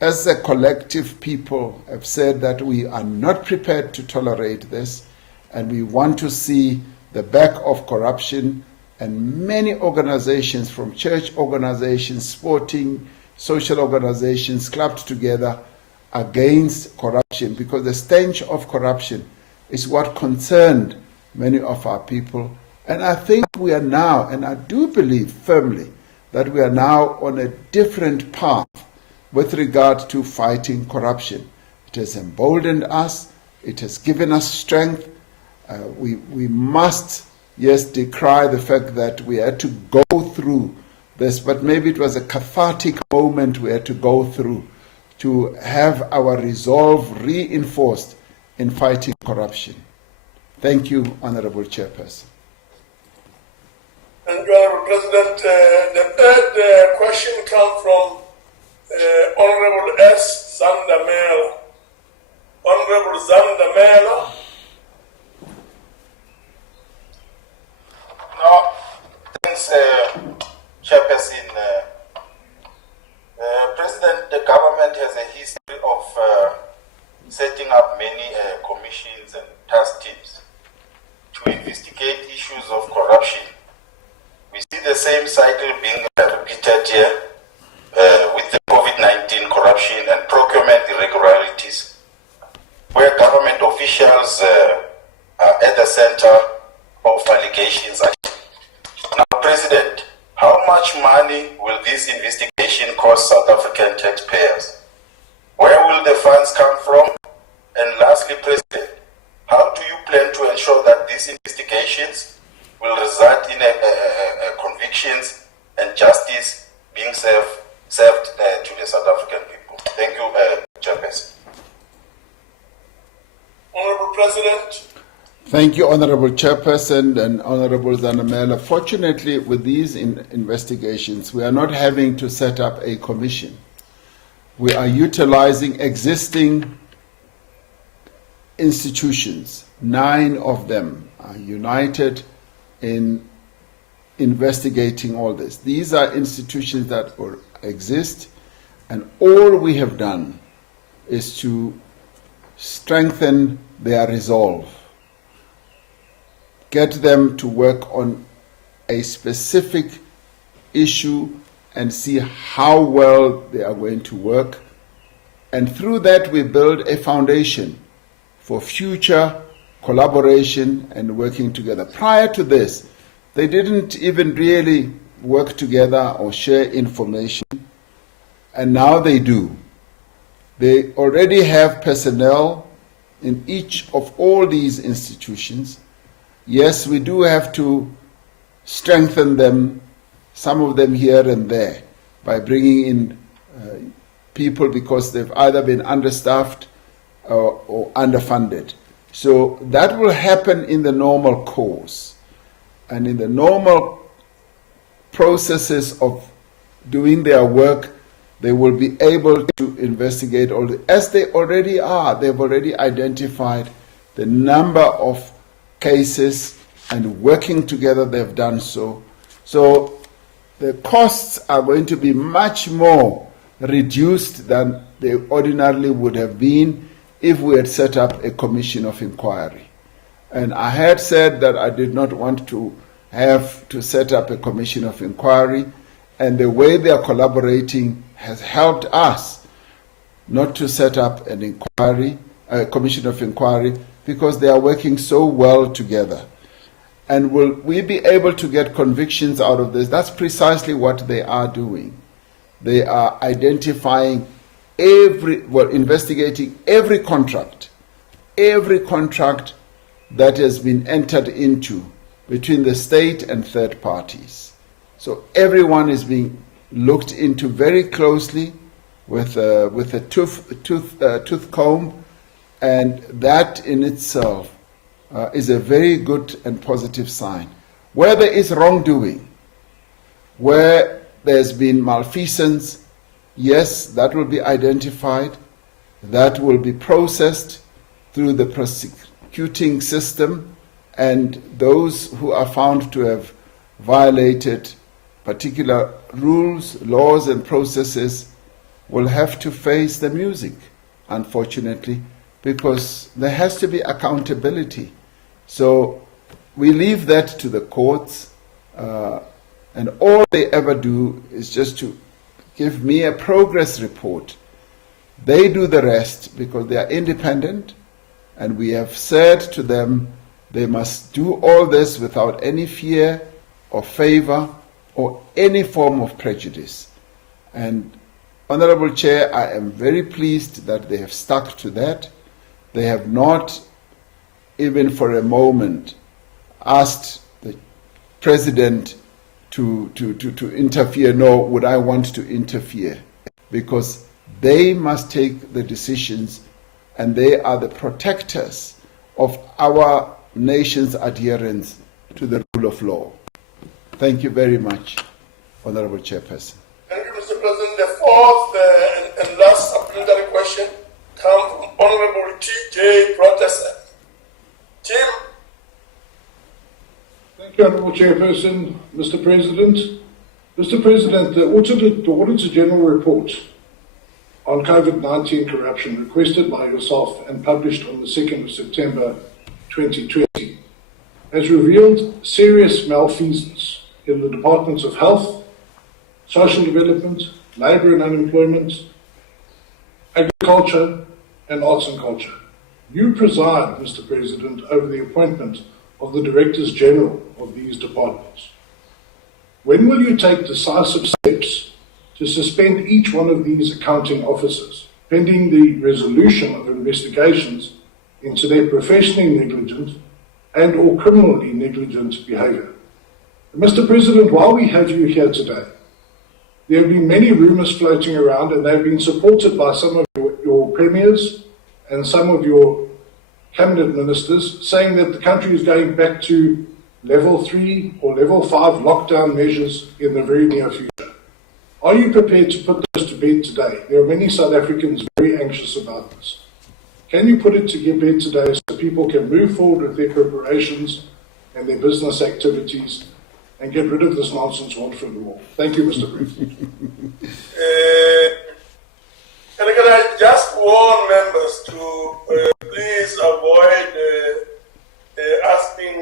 as a collective people, have said that we are not prepared to tolerate this, and we want to see the back of corruption. And many organizations, from church organizations, sporting, social organizations, clubbed together against corruption, because the stench of corruption is what concerned many of our people. And I think we are now, and I do believe firmly, that we are now on a different path with regard to fighting corruption. It has emboldened us. It has given us strength. We must, yes, decry the fact that we had to go through this, but maybe it was a cathartic moment we had to go through to have our resolve reinforced in fighting corruption. Thank you, Honorable Chairperson. Thank you, Honorable President. The third question comes from Honorable S. Zandamela. Honorable Zandamela. No, thanks, Chairperson. President, the government has a history of setting up many commissions and task teams to investigate issues of corruption. We see the same cycle being repeated here with the COVID-19 corruption and procurement irregularities, where government officials are at the center of allegations. Now, President, how much money will this investigation cost South African taxpayers? Where will the funds come from? And lastly, President, how do you plan to ensure that these investigations will result in convictions and justice being served to the South African people? Thank you, Chairperson. Honorable President. Thank you, Honorable Chairperson and Honorable Zanamela. Fortunately, with these investigations, we are not having to set up a commission. We are utilizing existing institutions. 9 of them are united in investigating all this. These are institutions that exist, and all we have done is to strengthen their resolve, get them to work on a specific issue and see how well they are going to work. And through that, we build a foundation for future collaboration and working together. Prior to this, they didn't even really work together or share information, and now they do. They already have personnel in each of all these institutions. Yes, we do have to strengthen them, some of them here and there, by bringing in people because they've either been understaffed or underfunded. So that will happen in the normal course. And in the normal processes of doing their work, they will be able to investigate all as they already are. They've already identified the number of cases, and working together they've done so. So the costs are going to be much more reduced than they ordinarily would have been if we had set up a commission of inquiry. And I had said that I did not want to have to set up a commission of inquiry, and the way they are collaborating has helped us not to set up an inquiry, a commission of inquiry, because they are working so well together. And will we be able to get convictions out of this? That's precisely what they are doing. They are identifying investigating every contract that has been entered into between the state and third parties. So everyone is being looked into very closely with a tooth comb, and that in itself is a very good and positive sign. Where there is wrongdoing, where there's been malfeasance, yes, that will be identified, that will be processed through the prosecuting system, and those who are found to have violated particular rules, laws, and processes will have to face the music, unfortunately, because there has to be accountability. So we leave that to the courts, and all they ever do is just to give me a progress report. They do the rest because they are independent, and we have said to them they must do all this without any fear or favor or any form of prejudice. And Honorable Chair, I am very pleased that they have stuck to that. They have not, even for a moment, asked the President to interfere, nor would I want to interfere, because they must take the decisions, and they are the protectors of our nation's adherence to the rule of law. Thank you very much, Honorable Chairperson. Thank you, Mr. President. The fourth and last supplementary question comes from Honorable T.J. Protester. Tim. Thank you, Honourable Chairperson. Mr. President. Mr. President, the Auditor General report on COVID-19 corruption requested by yourself and published on the 2nd of September 2020 has revealed serious malfeasance in the Departments of Health, Social Development, Labour and Unemployment, Agriculture, and Arts and Culture. You preside, Mr. President, over the appointment of the Directors General of these departments. When will you take decisive steps to suspend each one of these accounting officers, pending the resolution of investigations into their professionally negligent and or criminally negligent behaviour? Mr. President, while we have you here today, there have been many rumours floating around, and they've been supported by some of your premiers and some of your cabinet ministers, saying that the country is going back to level 3 or level 5 lockdown measures in the very near future. Are you prepared to put this to bed today? There are many South Africans very anxious about this. Can you put it to bed today so people can move forward with their preparations and their business activities and get rid of this nonsense once for all? Thank you, Mr. President. Can I just warn members to please avoid asking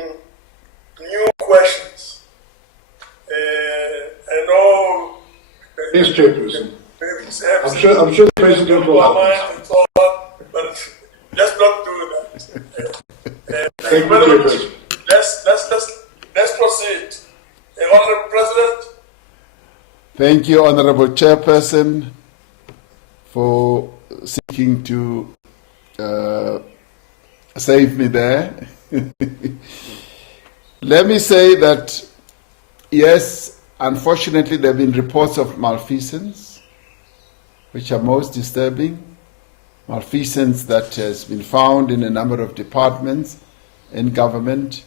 new questions? I know. Yes, Chairperson. I'm sure the President will help. But let's not do that. Thank you, Chairperson. Let's proceed. Honourable President. Thank you, Honourable Chairperson, for seeking to save me there. Let me say that, yes, unfortunately, there have been reports of malfeasance, which are most disturbing. Malfeasance that has been found in a number of departments in government.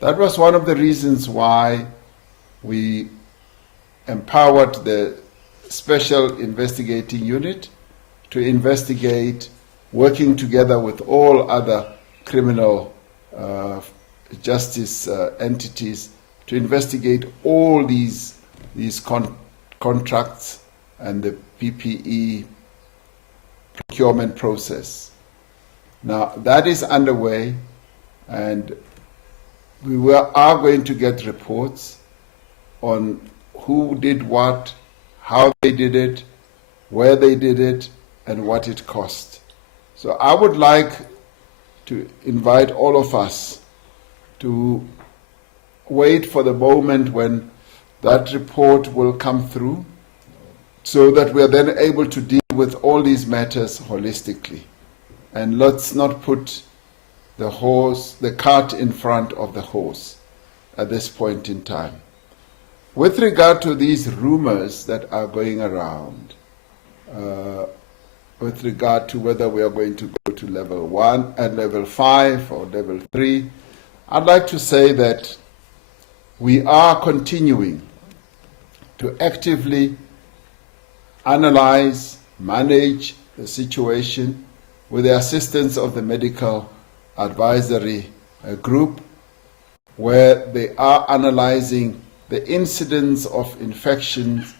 That was one of the reasons why we empowered the special investigating unit to investigate, working together with all other criminal justice entities to investigate all these contracts and the PPE procurement process. Now that is underway, and we are going to get reports on who did what, how they did it, where they did it, and what it cost. So I would like to invite all of us to wait for the moment when that report will come through, so that we are then able to deal with all these matters holistically. And let's not put the cart in front of the horse at this point in time. With regard to these rumors that are going around, with regard to whether we are going to go to level 1 and level 5 or level 3, I'd like to say that we are continuing to actively analyze, manage the situation with the assistance of the medical advisory group, where they are analyzing the incidence of infections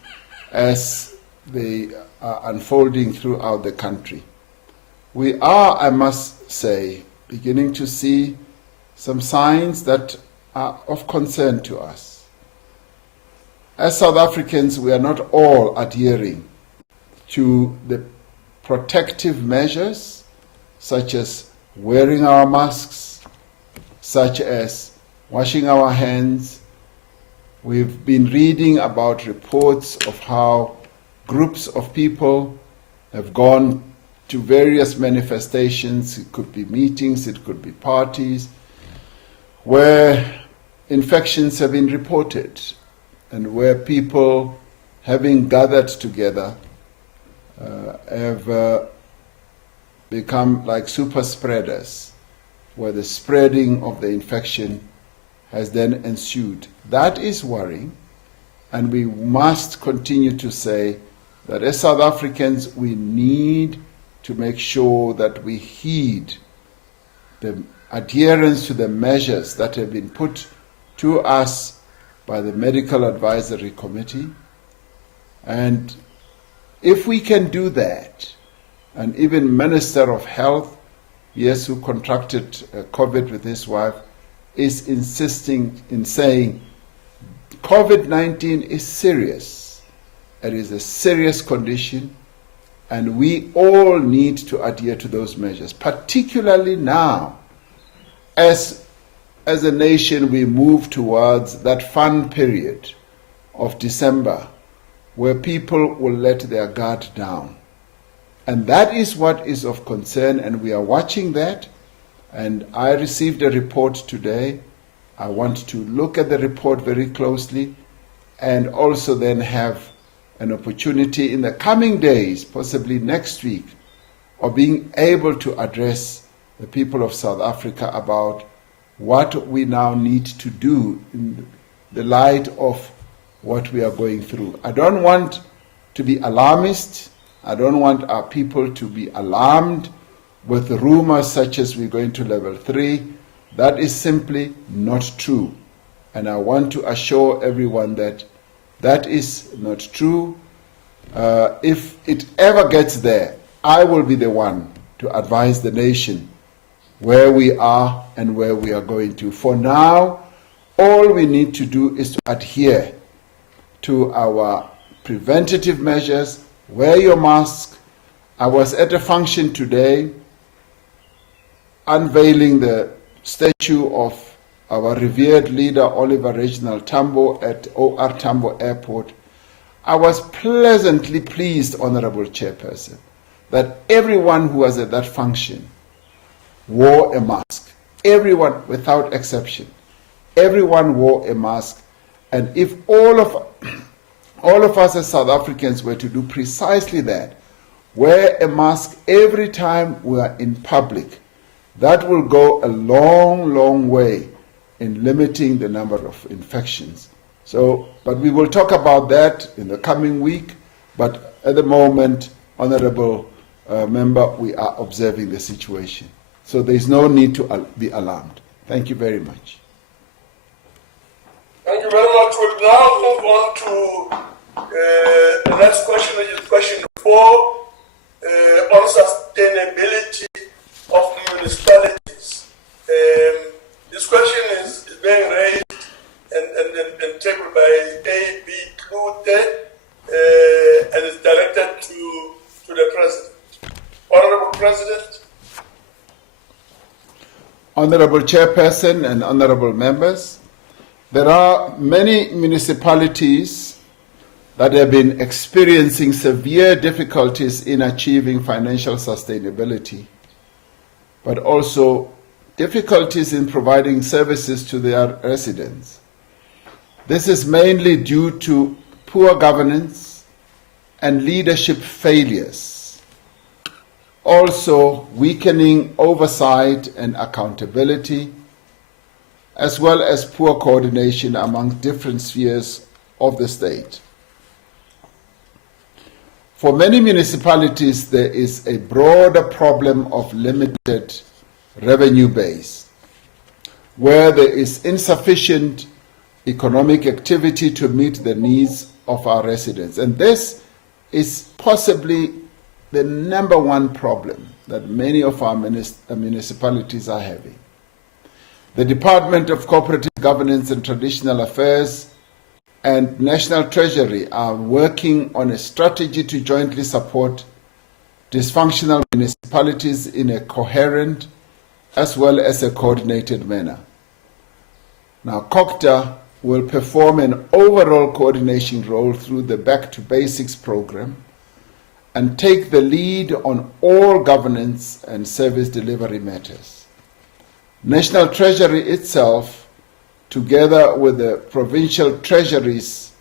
as they are unfolding throughout the country. We are, I must say, beginning to see some signs that are of concern to us. As South Africans, we are not all adhering to the protective measures, such as wearing our masks, such as washing our hands. We've been reading about reports of how groups of people have gone to various manifestations. It could be meetings, it could be parties, where infections have been reported and where people, having gathered together, have become like super spreaders, where the spreading of the infection has then ensued. That is worrying, and we must continue to say that as South Africans, we need to make sure that we heed the adherence to the measures that have been put to us by the Medical Advisory Committee. And if we can do that, and even Minister of Health, yes, who contracted COVID with his wife, is insisting in saying COVID-19 is serious. It is a serious condition, and we all need to adhere to those measures, particularly now, as a nation we move towards that fun period of December, where people will let their guard down. And that is what is of concern, and we are watching that. And I received a report today. I want to look at the report very closely, and also then have an opportunity in the coming days, possibly next week, of being able to address the people of South Africa about what we now need to do in the light of what we are going through. I don't want to be alarmist. I don't want our people to be alarmed with rumors such as we're going to level 3. That is simply not true. And I want to assure everyone that that is not true. If it ever gets there, I will be the one to advise the nation where we are and where we are going to. For now, all we need to do is to adhere to our preventative measures. Wear your mask. I was at a function today unveiling the statue of our revered leader, Oliver Reginald Tambo, at OR Tambo Airport. I was pleasantly pleased, Honorable Chairperson, that everyone who was at that function wore a mask. Everyone, without exception. Everyone wore a mask. And if all of us as South Africans were to do precisely that, wear a mask every time we are in public, that will go a long, long way in limiting the number of infections. So, but we will talk about that in the coming week. But at the moment, Honourable Member, we are observing the situation. So there is no need to be alarmed. Thank you very much. Thank you very much. We'll now move on to the next question, which is question 4, on sustainability of municipalities. This question is being raised and taken by A.B. Klute and is directed to the President. Honorable President. Honorable Chairperson and honorable members, there are many municipalities that have been experiencing severe difficulties in achieving financial sustainability, but also difficulties in providing services to their residents. This is mainly due to poor governance and leadership failures, also weakening oversight and accountability, as well as poor coordination among different spheres of the state. For many municipalities, there is a broader problem of limited revenue base, where there is insufficient economic activity to meet the needs of our residents. And this is possibly the number one problem that many of our municipalities are having. The Department of Cooperative Governance and Traditional Affairs and National Treasury are working on a strategy to jointly support dysfunctional municipalities in a coherent as well as a coordinated manner. Now, COCTA will perform an overall coordination role through the Back to Basics program and take the lead on all governance and service delivery matters. National Treasury itself, together with the provincial treasuries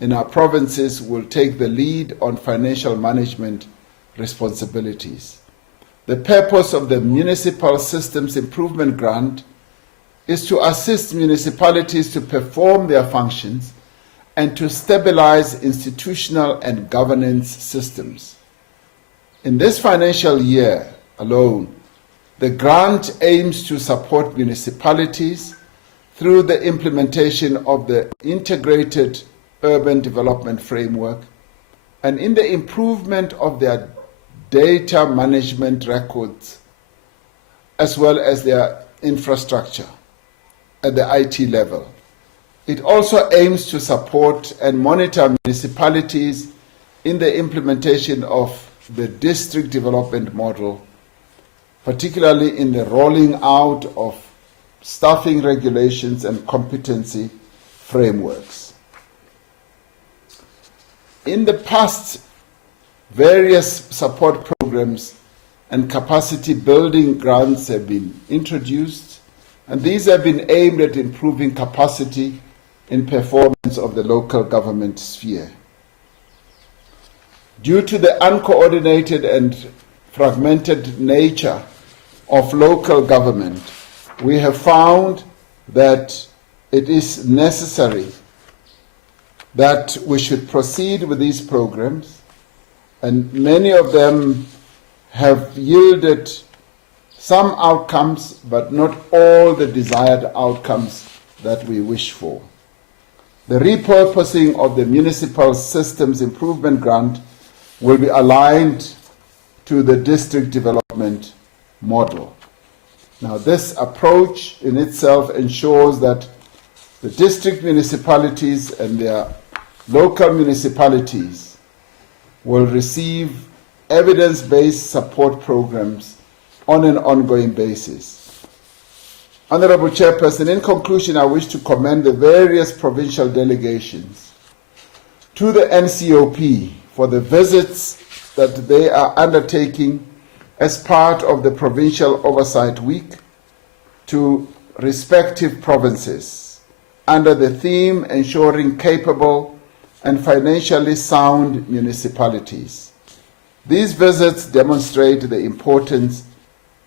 in our provinces, will take the lead on financial management responsibilities. The purpose of the Municipal Systems Improvement Grant is to assist municipalities to perform their functions and to stabilize institutional and governance systems. In this financial year alone, the grant aims to support municipalities through the implementation of the Integrated Urban Development Framework and in the improvement of their data management records, as well as their infrastructure at the IT level. It also aims to support and monitor municipalities in the implementation of the district development model, particularly in the rolling out of staffing regulations and competency frameworks. In the past, various support programs and capacity building grants have been introduced, and these have been aimed at improving capacity in performance of the local government sphere. Due to the uncoordinated and fragmented nature of local government, we have found that it is necessary that we should proceed with these programs, and many of them have yielded some outcomes, but not all the desired outcomes that we wish for. The repurposing of the Municipal Systems Improvement Grant will be aligned to the district development model. Now, this approach in itself ensures that the district municipalities and their local municipalities will receive evidence-based support programs on an ongoing basis. Honorable Chairperson, in conclusion, I wish to commend the various provincial delegations to the NCOP for the visits that they are undertaking as part of the Provincial Oversight Week to respective provinces under the theme ensuring capable and financially sound municipalities. These visits demonstrate the importance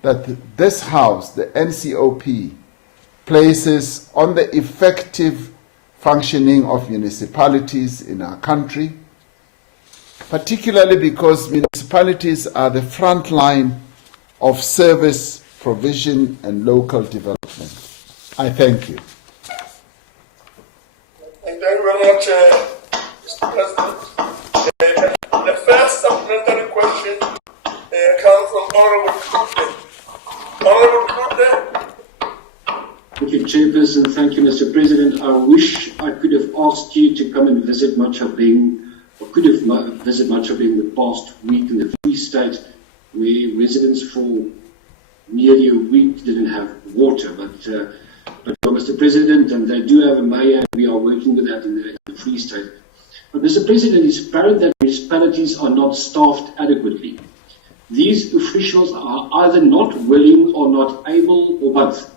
that this House, the NCOP, places on the effective functioning of municipalities in our country, particularly because municipalities are the front line of service provision and local development. I thank you. Thank you very much, Mr. President. The first supplementary question comes from Honorable Klute. Honorable Klute. Thank you, Chairperson. Thank you, Mr. President. I wish I could have asked you to come and visit Machabeng, or could have visited Machabeng the past week in the Free State, where residents for nearly a week didn't have water. But Mr. President, and they do have a mayor, and we are working with that in the Free State. But Mr. President, it's apparent that municipalities are not staffed adequately. These officials are either not willing or not able, or both.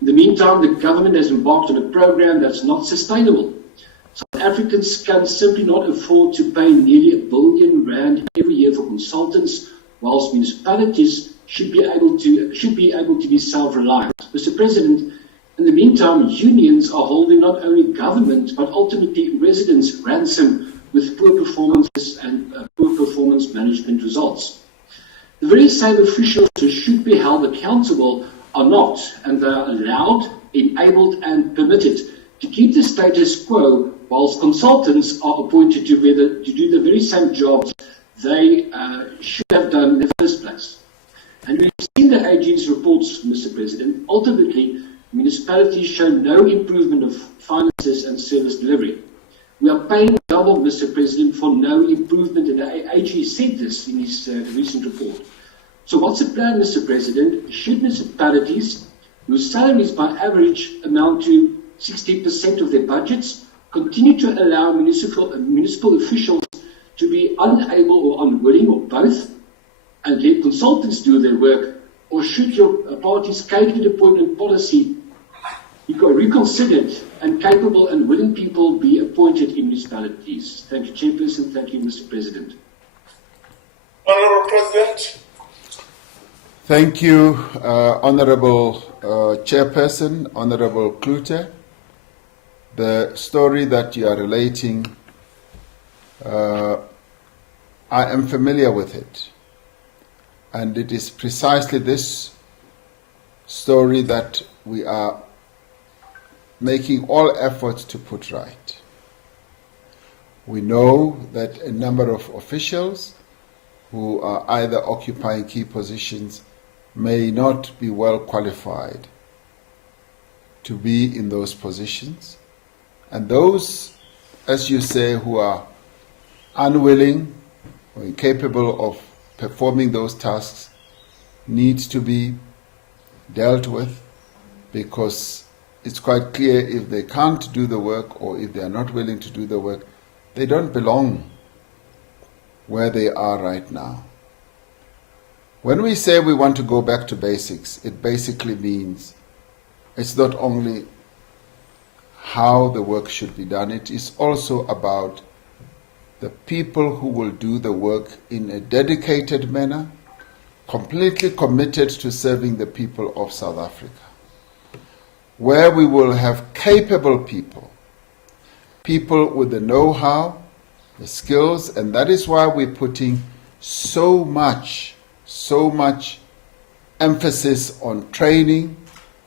In the meantime, the government has embarked on a program that's not sustainable. South Africans can simply not afford to pay nearly R1 billion every year for consultants, whilst municipalities should be able to be self-reliant. Mr. President, in the meantime, unions are holding not only government but ultimately residents ransom with poor performances and poor performance management results. The very same officials who should be held accountable are not, and they are allowed, enabled and permitted to keep the status quo, whilst consultants are appointed to do the very same jobs they should have done in the first place. And we've seen the AG's reports, Mr. President. Ultimately, municipalities show no improvement of finances and service delivery. We are paying double, Mr. President, for no improvement, and the AG said this in his recent report. So what's the plan, Mr. President? Should municipalities, whose salaries by average amount to 60% of their budgets, continue to allow municipal officials to be unable or unwilling, or both, and let consultants do their work? Or should your party's catered appointment policy be reconsidered and capable and willing people be appointed in municipalities? Thank you, Chairperson. Thank you, Mr. President. Honorable President. Thank you, Honorable Chairperson, Honorable Klute. The story that you are relating, I am familiar with it. And it is precisely this story that we are making all efforts to put right. We know that a number of officials who are either occupying key positions may not be well qualified to be in those positions. And those, as you say, who are unwilling or incapable of performing those tasks need to be dealt with, because it's quite clear if they can't do the work or if they are not willing to do the work, they don't belong where they are right now. When we say we want to go back to basics, it basically means it's not only how the work should be done, it is also about the people who will do the work in a dedicated manner, completely committed to serving the people of South Africa, where we will have capable people, people with the know-how, the skills, and that is why we're putting so much emphasis on training,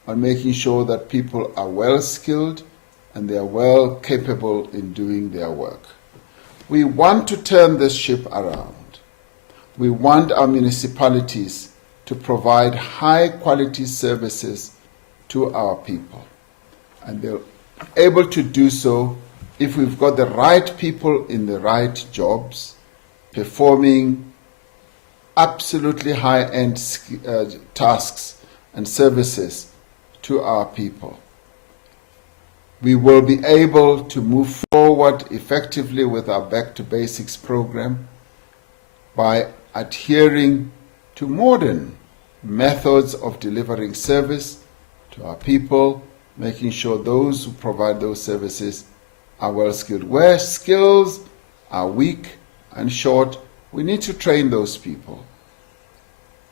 on making sure that people are well skilled and they are well capable in doing their work. We want to turn this ship around. We want our municipalities to provide high quality services to our people. And they're able to do so if we've got the right people in the right jobs, performing absolutely high-end tasks and services to our people. We will be able to move forward effectively with our Back to Basics program by adhering to modern methods of delivering service to our people, making sure those who provide those services are well skilled. Where skills are weak and short, we need to train those people,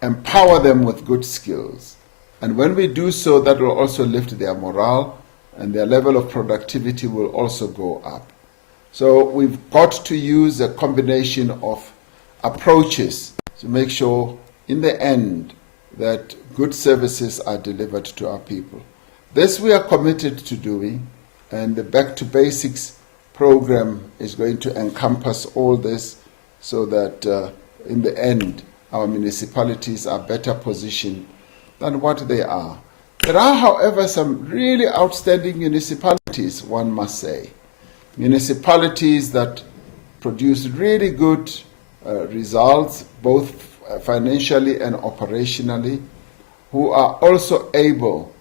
empower them with good skills. And when we do so, that will also lift their morale, and their level of productivity will also go up. So we've got to use a combination of approaches to make sure in the end that good services are delivered to our people. This we are committed to doing, and the Back to Basics program is going to encompass all this so that in the end our municipalities are better positioned than what they are. There are, however, some really outstanding municipalities, one must say. Municipalities that produce really good results, both financially and operationally, who are also able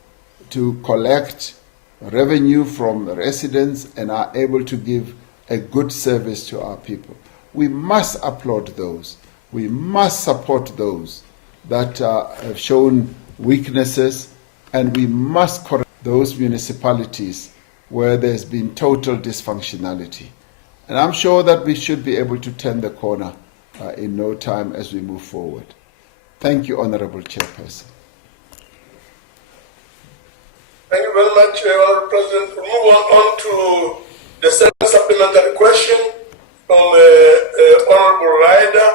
to collect revenue from residents and are able to give a good service to our people. We must applaud those. We must support those that have shown weaknesses, and we must correct those municipalities where there's been total dysfunctionality. And I'm sure that we should be able to turn the corner in no time as we move forward. Thank you, Honorable Chairperson. Thank you very much, Honorable President. We'll move on to the second supplementary question from Honorable Ryder.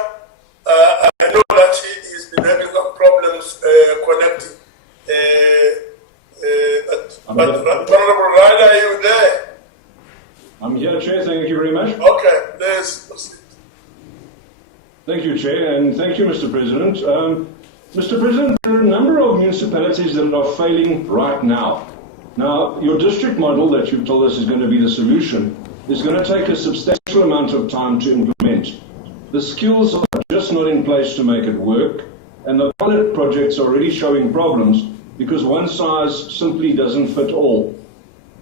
I know that he has been having some problems connecting. But Honorable Ryder, are you there? I'm here, Chair. Thank you very much. Okay, there's. Thank you, Chair, and thank you, Mr. President. Mr. President, there are a number of municipalities that are failing right now. Now, your district model that you've told us is going to be the solution is going to take a substantial amount of time to implement. The skills are just not in place to make it work, and the pilot projects are already showing problems because one size simply doesn't fit all.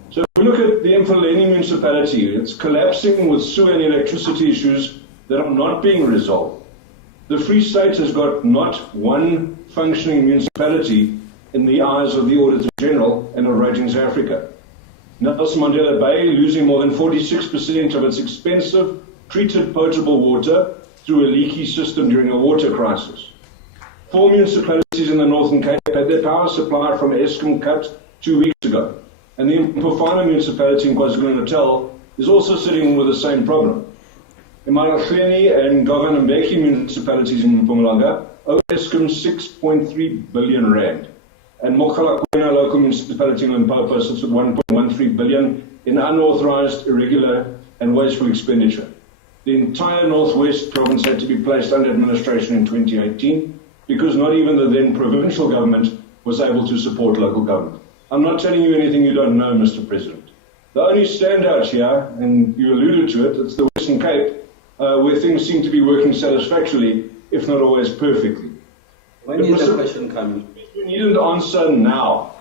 So if we look at the Mfuleni municipality, it's collapsing with sewer and electricity issues that are not being resolved. The Free State has got not one functioning municipality in the eyes of the Auditor General and of Ratings Africa. Nelson Mandela Bay losing more than 46% of its expensive treated potable water through a leaky system during a water crisis. 4 municipalities in the Northern Cape had their power supply from Eskom cut 2 weeks ago. And the Mpofana municipality in KwaZulu-Natal is also sitting with the same problem. Emarafeni and Governor Mbeki municipalities in Mpumalanga owe Eskom 6.3 billion rand. And Mokgalakwena local municipality in Limpopo sits with 1.13 billion in unauthorized, irregular and wasteful expenditure. The entire Northwest province had to be placed under administration in 2018 because not even the then provincial government was able to support local government. I'm not telling you anything you don't know, Mr. President. The only standout here, and you alluded to it, it's the Western Cape, where things seem to be working satisfactorily, if not always perfectly. When is the question coming? We need an answer now.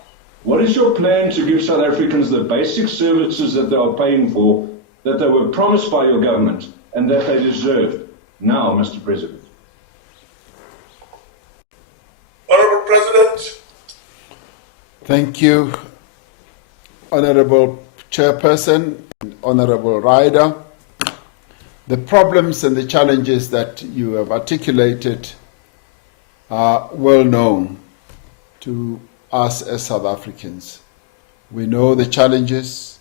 What is your plan to give South Africans the basic services that they are paying for, that they were promised by your government, and that they deserved? Now, Mr. President. Honorable President. Thank you, Honorable Chairperson, Honorable Ryder. The problems and the challenges that you have articulated are well known to us as South Africans. We know the challenges,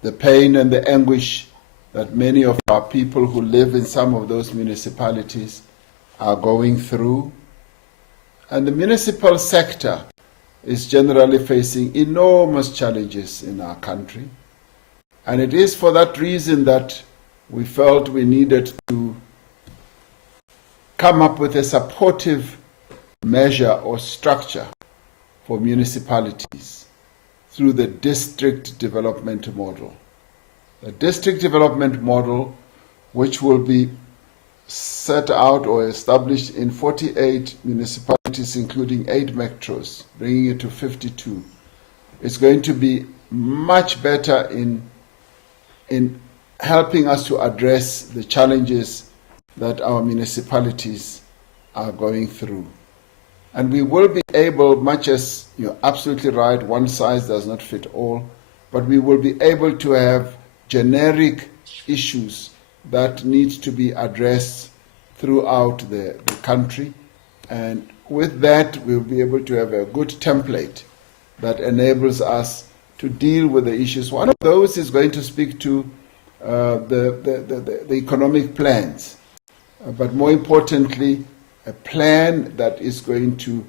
the pain and the anguish that many of our people who live in some of those municipalities are going through. And the municipal sector is generally facing enormous challenges in our country. And it is for that reason that we felt we needed to come up with a supportive measure or structure for municipalities through the district development model. The district development model, which will be set out or established in 48 municipalities, including 8 metros, bringing it to 52, is going to be much better in helping us to address the challenges that our municipalities are going through. And we will be able, much as you're absolutely right, one size does not fit all, but we will be able to have generic issues that need to be addressed throughout the country. And with that, we'll be able to have a good template that enables us to deal with the issues. One of those is going to speak to the economic plans, but more importantly, a plan that is going to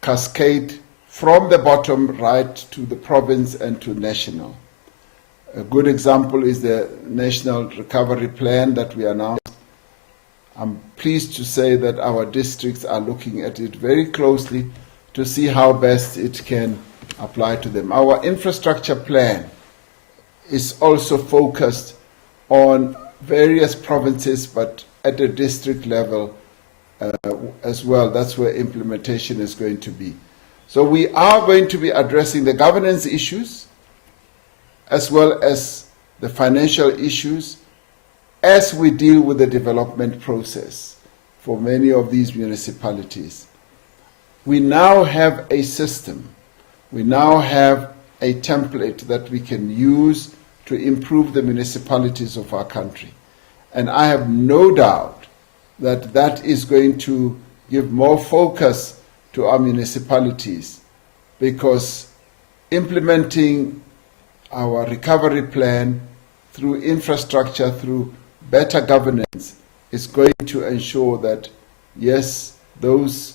cascade from the bottom right to the province and to national. A good example is the National Recovery Plan that we announced. I'm pleased to say that our districts are looking at it very closely to see how best it can apply to them. Our infrastructure plan is also focused on various provinces, but at the district level as well. That's where implementation is going to be. So we are going to be addressing the governance issues as well as the financial issues as we deal with the development process for many of these municipalities. We now have a system, we now have a template that we can use to improve the municipalities of our country. And I have no doubt that that is going to give more focus to our municipalities, because implementing our recovery plan through infrastructure, through better governance, is going to ensure that, yes, those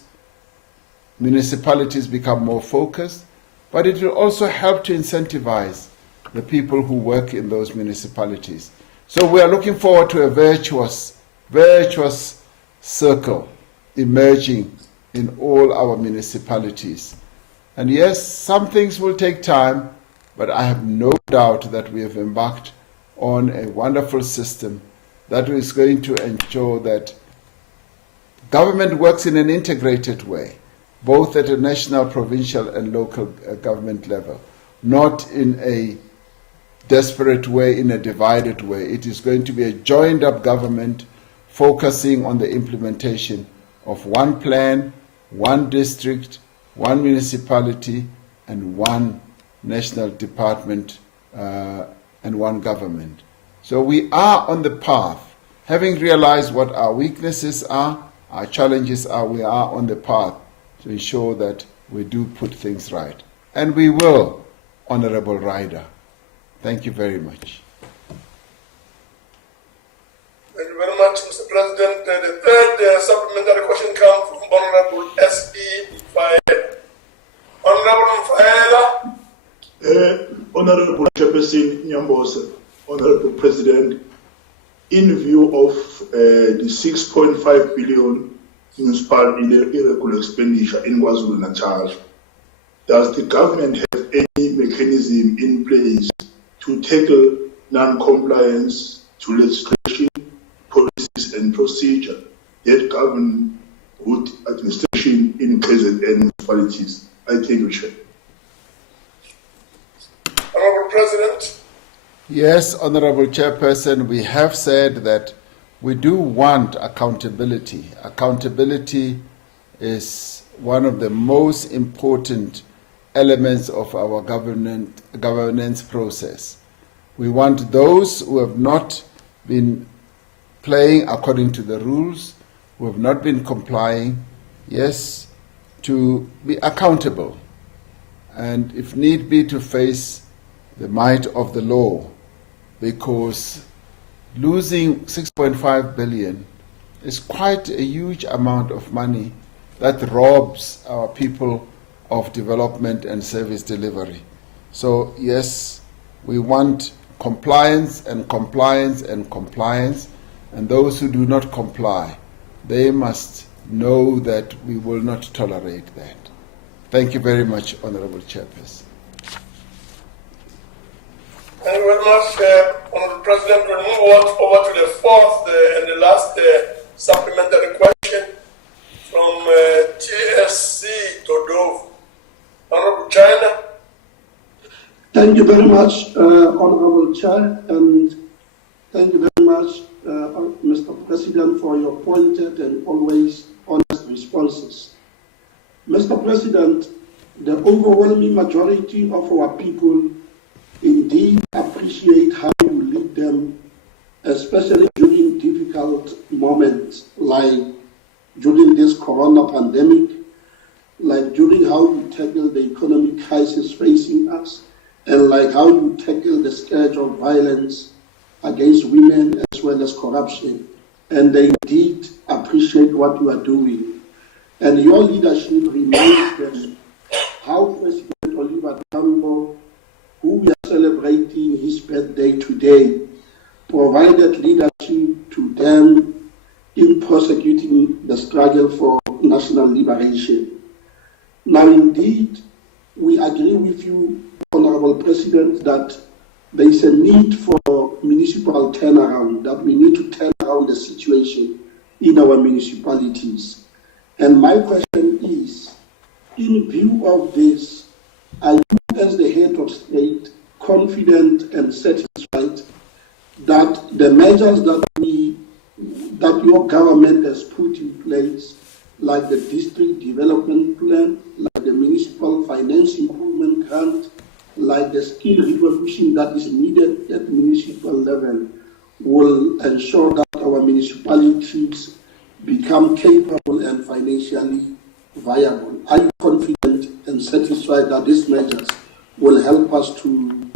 municipalities become more focused, but it will also help to incentivize the people who work in those municipalities. So we are looking forward to a virtuous circle emerging in all our municipalities. And yes, some things will take time, but I have no doubt that we have embarked on a wonderful system that is going to ensure that government works in an integrated way, both at a national, provincial, and local government level, not in a desperate way, in a divided way. It is going to be a joined-up government focusing on the implementation of one plan, one district, one municipality, and one national department and one government. So we are on the path. Having realized what our weaknesses are, our challenges are, we are on the path to ensure that we do put things right. And we will, Honorable Ryder. Thank you very much. Thank you very much, Mr. President. The third supplementary question comes from Honorable S.E. Faeda. Honorable Faeda. Honorable Chairperson Nyambosa, Honorable President, in view of the 6.5 billion municipal irregular expenditure in KwaZulu-Natal, does the government have any mechanism in place to tackle non-compliance to legislation, policies and procedure that govern good administration in KZN municipalities? I thank you, Chair. Honorable President. Yes, Honorable Chairperson, we have said that we do want accountability. Accountability is one of the most important elements of our governance process. We want those who have not been playing according to the rules, who have not been complying, yes, to be accountable, and if need be, to face the might of the law, because losing 6.5 billion is quite a huge amount of money that robs our people of development and service delivery. So yes, we want compliance and compliance and compliance, and those who do not comply, they must know that we will not tolerate that. Thank you very much, Honorable Chairperson. Thank you very much, Honorable President. We'll move over to the fourth and the last supplementary question from TSC Todov. Honorable China. Thank you very much, Honorable Chair, and thank you very much, Mr. President, for your pointed and always honest responses. Mr. President, the overwhelming majority of our people indeed appreciate how you lead them, especially during difficult moments like during this corona pandemic, like during how you tackle the economic crisis facing us, and like how you tackle the scourge of violence against women as well as corruption. And they indeed appreciate what you are doing. And your leadership reminds them how President Oliver Tambo, who we are celebrating his birthday today, provided leadership to them in prosecuting the struggle for national liberation. Now, indeed, we agree with you, Honorable President, that there is a need for municipal turnaround, that we need to turn around the situation in our municipalities. And my question is, in view of this, are you as the head of state confident and satisfied that the measures that your government has put in place, like the district development plan, like the municipal finance improvement grant, like the skill revolution that is needed at municipal level, will ensure that our municipalities become capable and financially viable? Are you confident and satisfied that these measures will help us to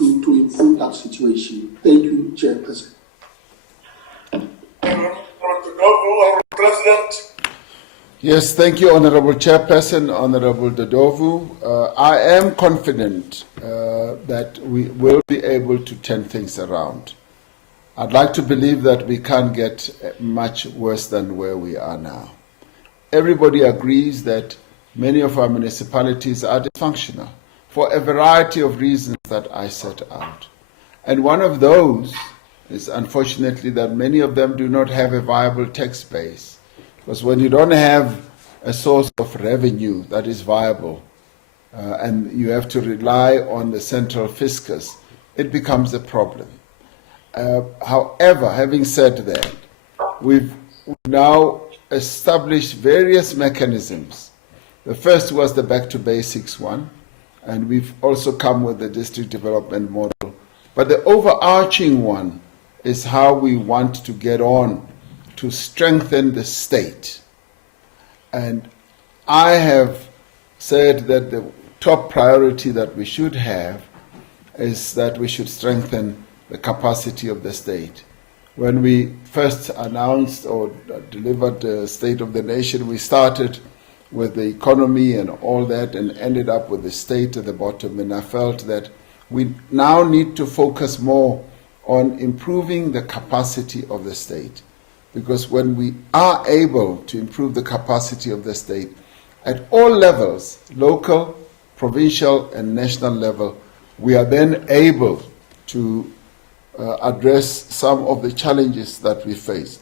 improve that situation? Thank you, Chairperson. Honorable President. Yes, thank you, Honorable Chairperson, Honorable Dodovu. I am confident that we will be able to turn things around. I'd like to believe that we can't get much worse than where we are now. Everybody agrees that many of our municipalities are dysfunctional for a variety of reasons that I set out. And one of those is, unfortunately, that many of them do not have a viable tax base. Because when you don't have a source of revenue that is viable, and you have to rely on the central fiscus, it becomes a problem. However, having said that, we've now established various mechanisms. The first was the Back to Basics one, and we've also come with the district development model. But the overarching one is how we want to get on to strengthen the state. And I have said that the top priority that we should have is that we should strengthen the capacity of the state. When we first announced or delivered the State of the Nation, we started with the economy and all that and ended up with the state at the bottom. And I felt that we now need to focus more on improving the capacity of the state. Because when we are able to improve the capacity of the state at all levels, local, provincial, and national level, we are then able to address some of the challenges that we face.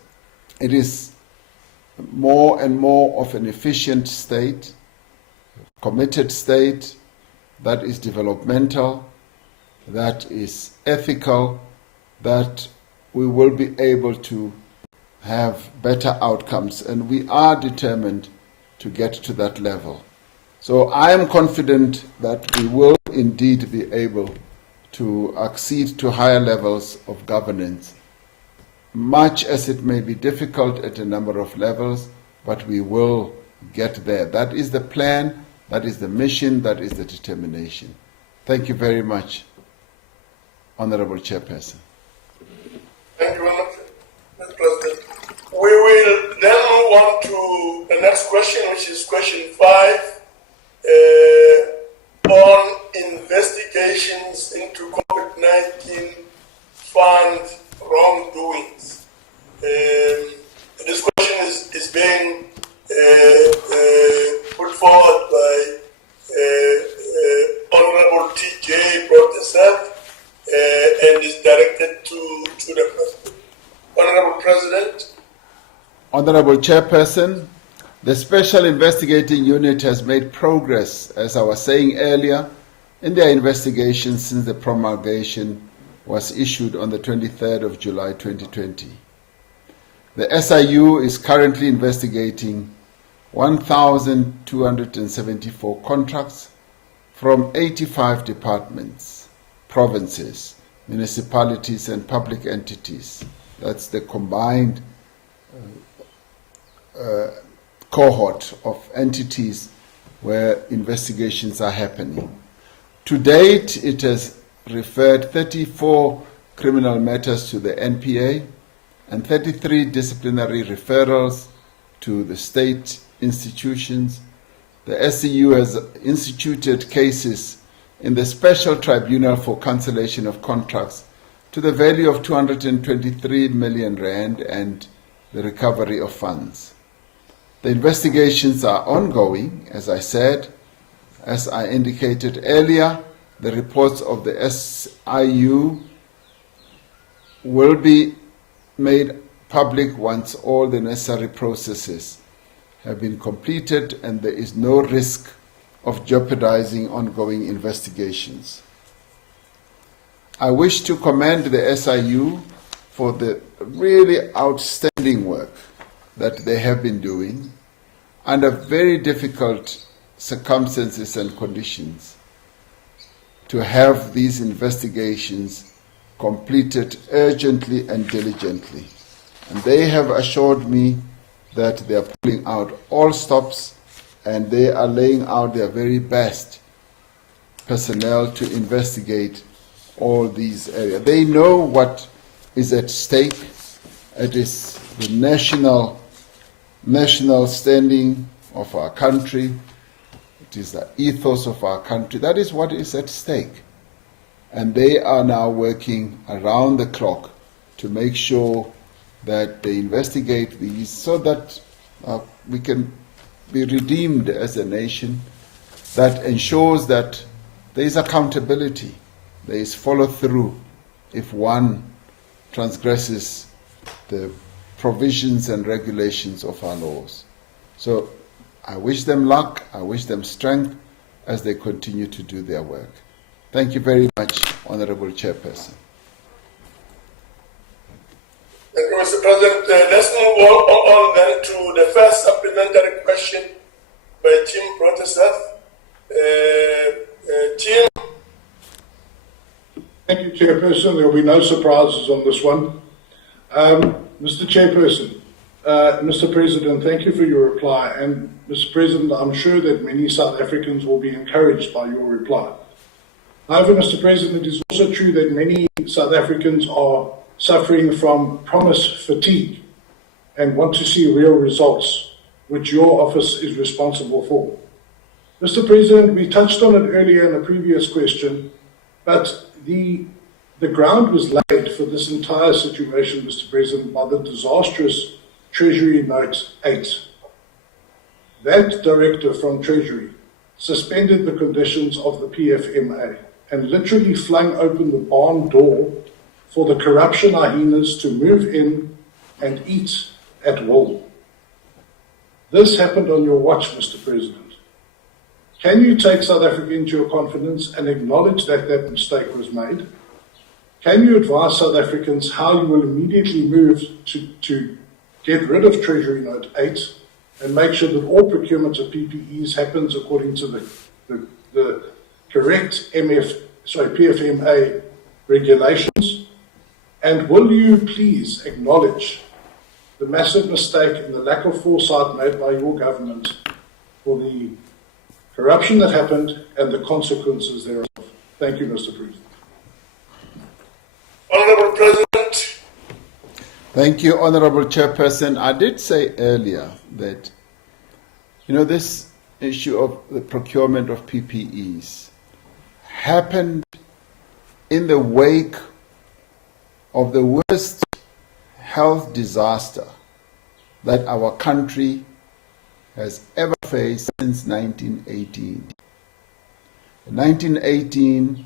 It is more and more of an efficient state, committed state that is developmental, that is ethical, that we will be able to have better outcomes, and we are determined to get to that level. So I am confident that we will indeed be able to accede to higher levels of governance, much as it may be difficult at a number of levels, but we will get there. That is the plan, that is the mission, that is the determination. Thank you very much, Honorable Chairperson. Thank you very much, Mr. President. We will then move on to the next question, which is question 5, on investigations into COVID-19 fund wrongdoings. This question is being put forward by Honorable T.J. Protestant and is directed to the President. Honorable President. Honorable Chairperson, the Special Investigating Unit has made progress, as I was saying earlier, in their investigation since the promulgation was issued on the 23rd of July 2020. The SIU is currently investigating 1,274 contracts from 85 departments, provinces, municipalities, and public entities. That's the combined cohort of entities where investigations are happening. To date, it has referred 34 criminal matters to the NPA and 33 disciplinary referrals to the state institutions. The SCU has instituted cases in the Special Tribunal for Cancellation of Contracts to the value of 223 million rand and the recovery of funds. The investigations are ongoing, as I said. As I indicated earlier, the reports of the SIU will be made public once all the necessary processes have been completed and there is no risk of jeopardizing ongoing investigations. I wish to commend the SIU for the really outstanding work that they have been doing under very difficult circumstances and conditions to have these investigations completed urgently and diligently. And they have assured me that they are pulling out all stops and they are laying out their very best personnel to investigate all these areas. They know what is at stake. It is the national standing of our country. It is the ethos of our country. That is what is at stake. And they are now working around the clock to make sure that they investigate these so that we can be redeemed as a nation. That ensures that there is accountability, there is follow-through if one transgresses the provisions and regulations of our laws. So I wish them luck, I wish them strength as they continue to do their work. Thank you very much, Honorable Chairperson. Thank you, Mr. President. Let's move on then to the first supplementary question by Tim Protestant. Tim. Thank you, Chairperson. There will be no surprises on this one. Mr. Chairperson, Mr. President, thank you for your reply. And Mr. President, I'm sure that many South Africans will be encouraged by your reply. However, Mr. President, it is also true that many South Africans are suffering from promise fatigue and want to see real results, which your office is responsible for. Mr. President, we touched on it earlier in a previous question, but the ground was laid for this entire situation, Mr. President, by the disastrous Treasury Note 8. That director from Treasury suspended the conditions of the PFMA and literally flung open the barn door for the corruption hyenas to move in and eat at will. This happened on your watch, Mr. President. Can you take South Africa into your confidence and acknowledge that that mistake was made? Can you advise South Africans how you will immediately move to get rid of Treasury Note 8 and make sure that all procurement of PPEs happens according to the correct PFMA regulations? And will you please acknowledge the massive mistake and the lack of foresight made by your government for the corruption that happened and the consequences thereof? Thank you, Mr. President. Honorable President. Thank you, Honorable Chairperson. I did say earlier that, this issue of the procurement of PPEs happened in the wake of the worst health disaster that our country has ever faced since 1918. In 1918,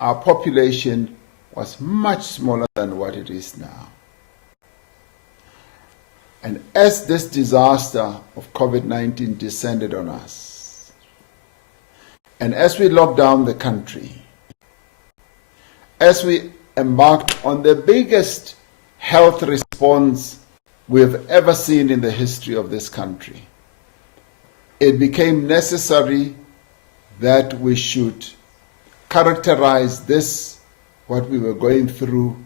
our population was much smaller than what it is now. And as this disaster of COVID-19 descended on us, and as we locked down the country, as we embarked on the biggest health response we've ever seen in the history of this country, it became necessary that we should characterize this, what we were going through,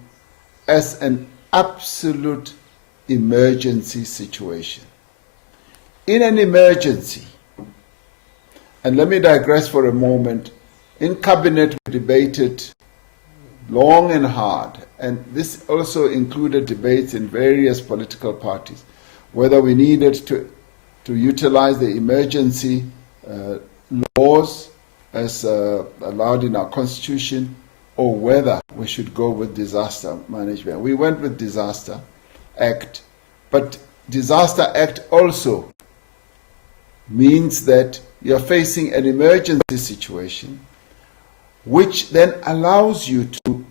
as an absolute emergency situation. In an emergency, and let me digress for a moment, In Cabinet, we debated long and hard, and this also included debates in various political parties, whether we needed to utilize the emergency laws as allowed in our constitution, or whether we should go with disaster management. We went with Disaster Act, but Disaster Act also means that you're facing an emergency situation, which then allows you to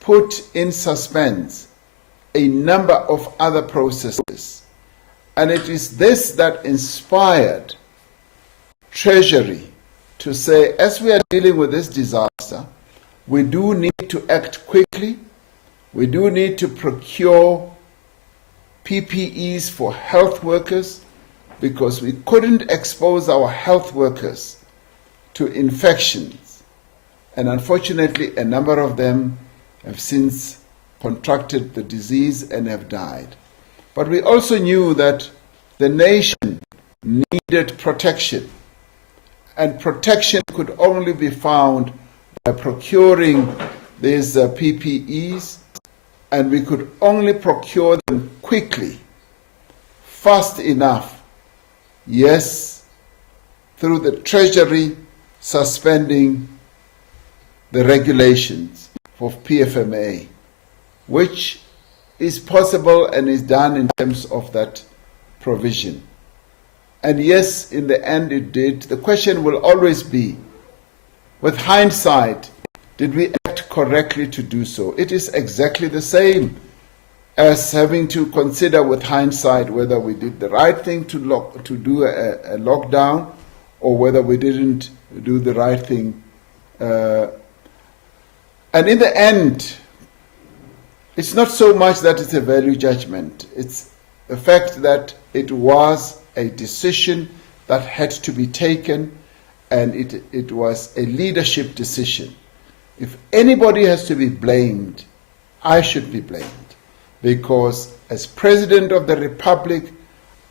put in suspense a number of other processes. And it is this that inspired Treasury to say, as we are dealing with this disaster, we do need to act quickly. We do need to procure PPEs for health workers, because we couldn't expose our health workers to infections. And unfortunately, a number of them have since contracted the disease and have died. But we also knew that the nation needed protection, and protection could only be found by procuring these PPEs, and we could only procure them quickly, fast enough, yes, through the Treasury suspending the regulations for PFMA, which is possible and is done in terms of that provision. And yes, in the end it did. The question will always be, with hindsight, did we act correctly to do so? It is exactly the same as having to consider with hindsight whether we did the right thing to do a lockdown, or whether we didn't do the right thing. And in the end, it's not so much that it's a value judgment. It's the fact that it was a decision that had to be taken, and it was a leadership decision. If anybody has to be blamed, I should be blamed, because as President of the Republic,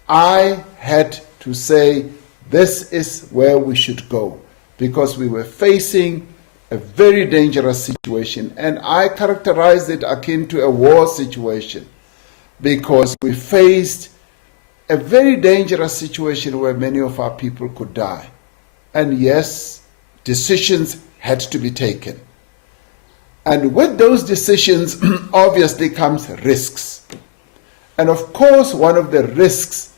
I had to say this is where we should go, because we were facing a very dangerous situation, and I characterized it akin to a war situation, because we faced a very dangerous situation where many of our people could die. And yes, decisions had to be taken. And with those decisions, obviously comes risks. And of course, one of the risks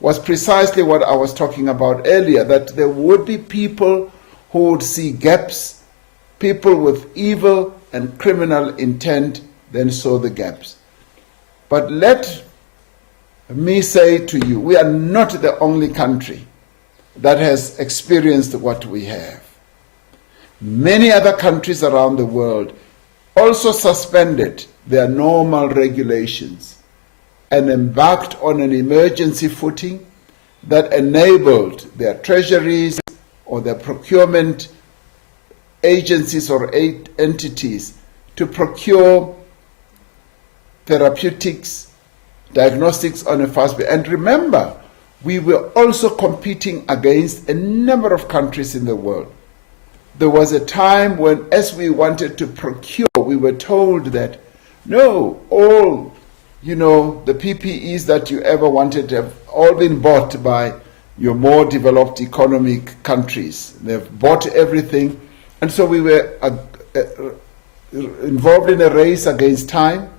was precisely what I was talking about earlier, that there would be people who would see gaps, people with evil and criminal intent then saw the gaps. But let me say to you, we are not the only country that has experienced what we have. Many other countries around the world also suspended their normal regulations and embarked on an emergency footing that enabled their treasuries or their procurement agencies or entities to procure therapeutics, diagnostics on a fast basis. And remember, we were also competing against a number of countries in the world. There was a time when, as we wanted to procure, we were told that, no, all, the PPEs that you ever wanted have all been bought by your more developed economic countries. They've bought everything. And so we were involved in a race against time,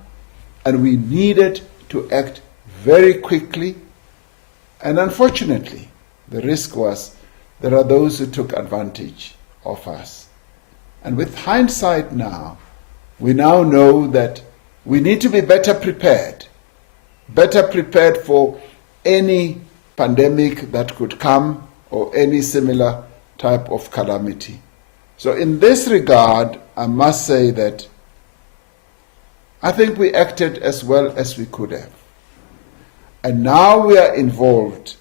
and we needed to act very quickly. And unfortunately, the risk was there are those who took advantage of us. And with hindsight now, we now know that we need to be better prepared for any pandemic that could come or any similar type of calamity. So in this regard, I must say that I think we acted as well as we could have. And now we are involved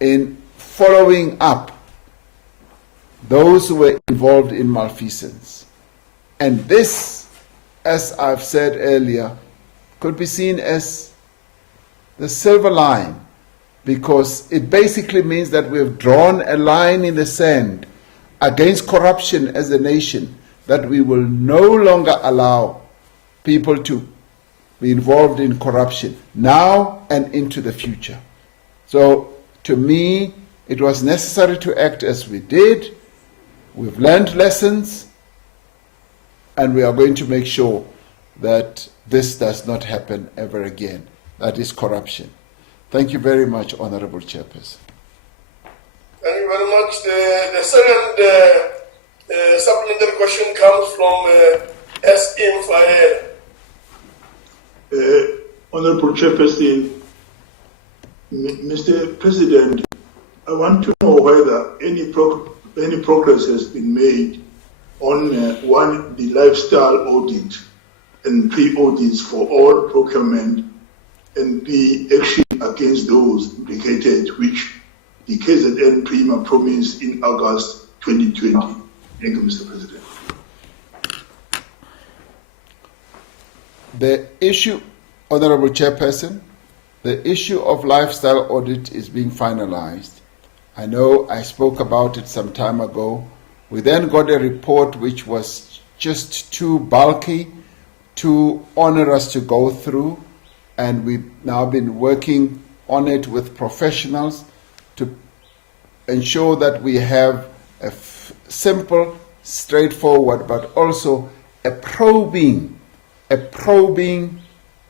in following up those who were involved in malfeasance. And this, as I've said earlier, could be seen as the silver line, because it basically means that we've drawn a line in the sand against corruption as a nation that we will no longer allow people to be involved in corruption now and into the future. So to me, it was necessary to act as we did. We've learned lessons, and we are going to make sure that this does not happen ever again. That is corruption. Thank you very much, Honorable Chairperson. Thank you very much. The second supplementary question comes from S.M. Fael. Honorable Chairperson, Mr. President, I want to know whether any progress has been made on one, the lifestyle audit and pre-audits for all procurement, and B, action against those implicated, which the KZN Prima promised in August 2020. Thank you, Mr. President. The issue, Honorable Chairperson, the issue of lifestyle audit is being finalized. I know I spoke about it some time ago. We then got a report which was just too bulky, too onerous to go through, and we've now been working on it with professionals to ensure that we have a simple, straightforward, but also a probing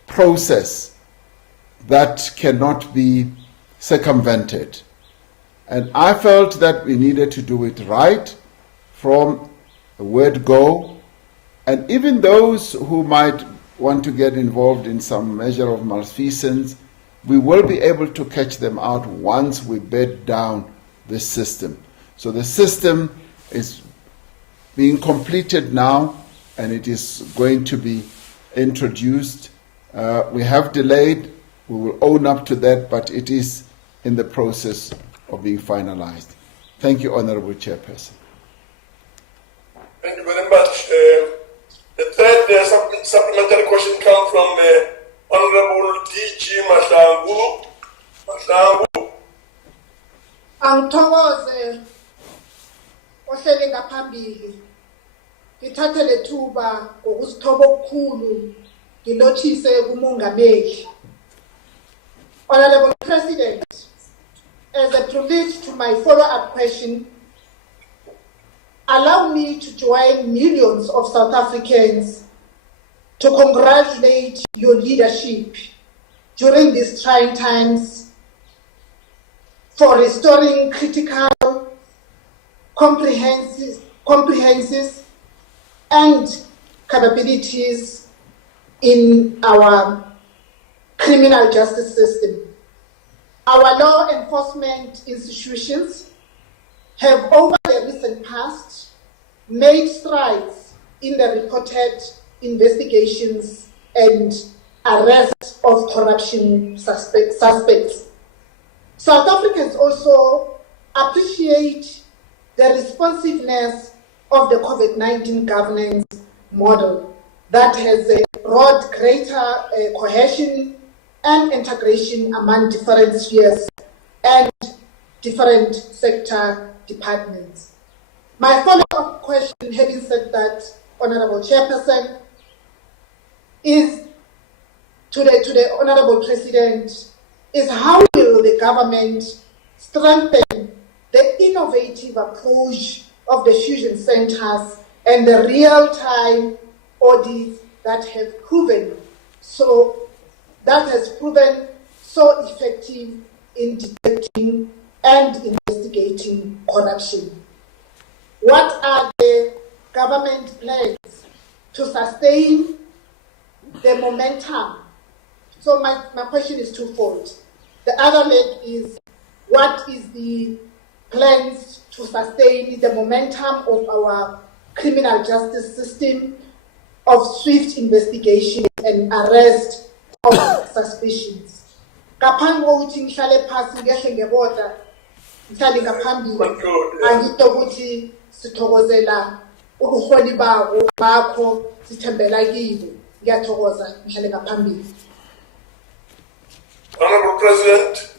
process that cannot be circumvented. And I felt that we needed to do it right from the word go. And even those who might want to get involved in some measure of malfeasance, we will be able to catch them out once we bed down the system. So the system is being completed now, and it is going to be introduced. We have delayed. We will own up to that, but it is in the process of being finalized. Thank you, Honorable Chairperson. Thank you very much. The third supplementary question comes from Honorable D.G. Mahlangu. Angithokoze ohleli ngaphambili. Ngithathe lethuba ngokusithoba okukhulu ngilothise kumongameli. Honorable President, as a prelude to my follow-up question, allow me to join millions of South Africans to congratulate your leadership during these trying times for restoring critical, comprehensive and capabilities in our criminal justice system. Our law enforcement institutions have over the recent past made strides in the reported investigations and arrest of corruption suspects. South Africans also appreciate the responsiveness of the COVID-19 governance model that has brought greater cohesion and integration among different spheres and different sector departments. My follow-up question, having said that, Honorable Chairperson, is to the Honorable President, is how will the government strengthen the innovative approach of the fusion centers and the real-time audits that have proven so effective in detecting and investigating corruption? What are the government plans to sustain the momentum? So my question is twofold. The other leg is, what is the plans to sustain the momentum of our criminal justice system of swift investigation and arrest of suspicions? Ngaphambi kokuthi ngihlale phansi ngehle ngebota ngihlale ngaphambili angito ukuthi sithokozela ubuholi bakho sithembela kibo. Ngiyathokoza ngihlale ngaphambili. Honorable President.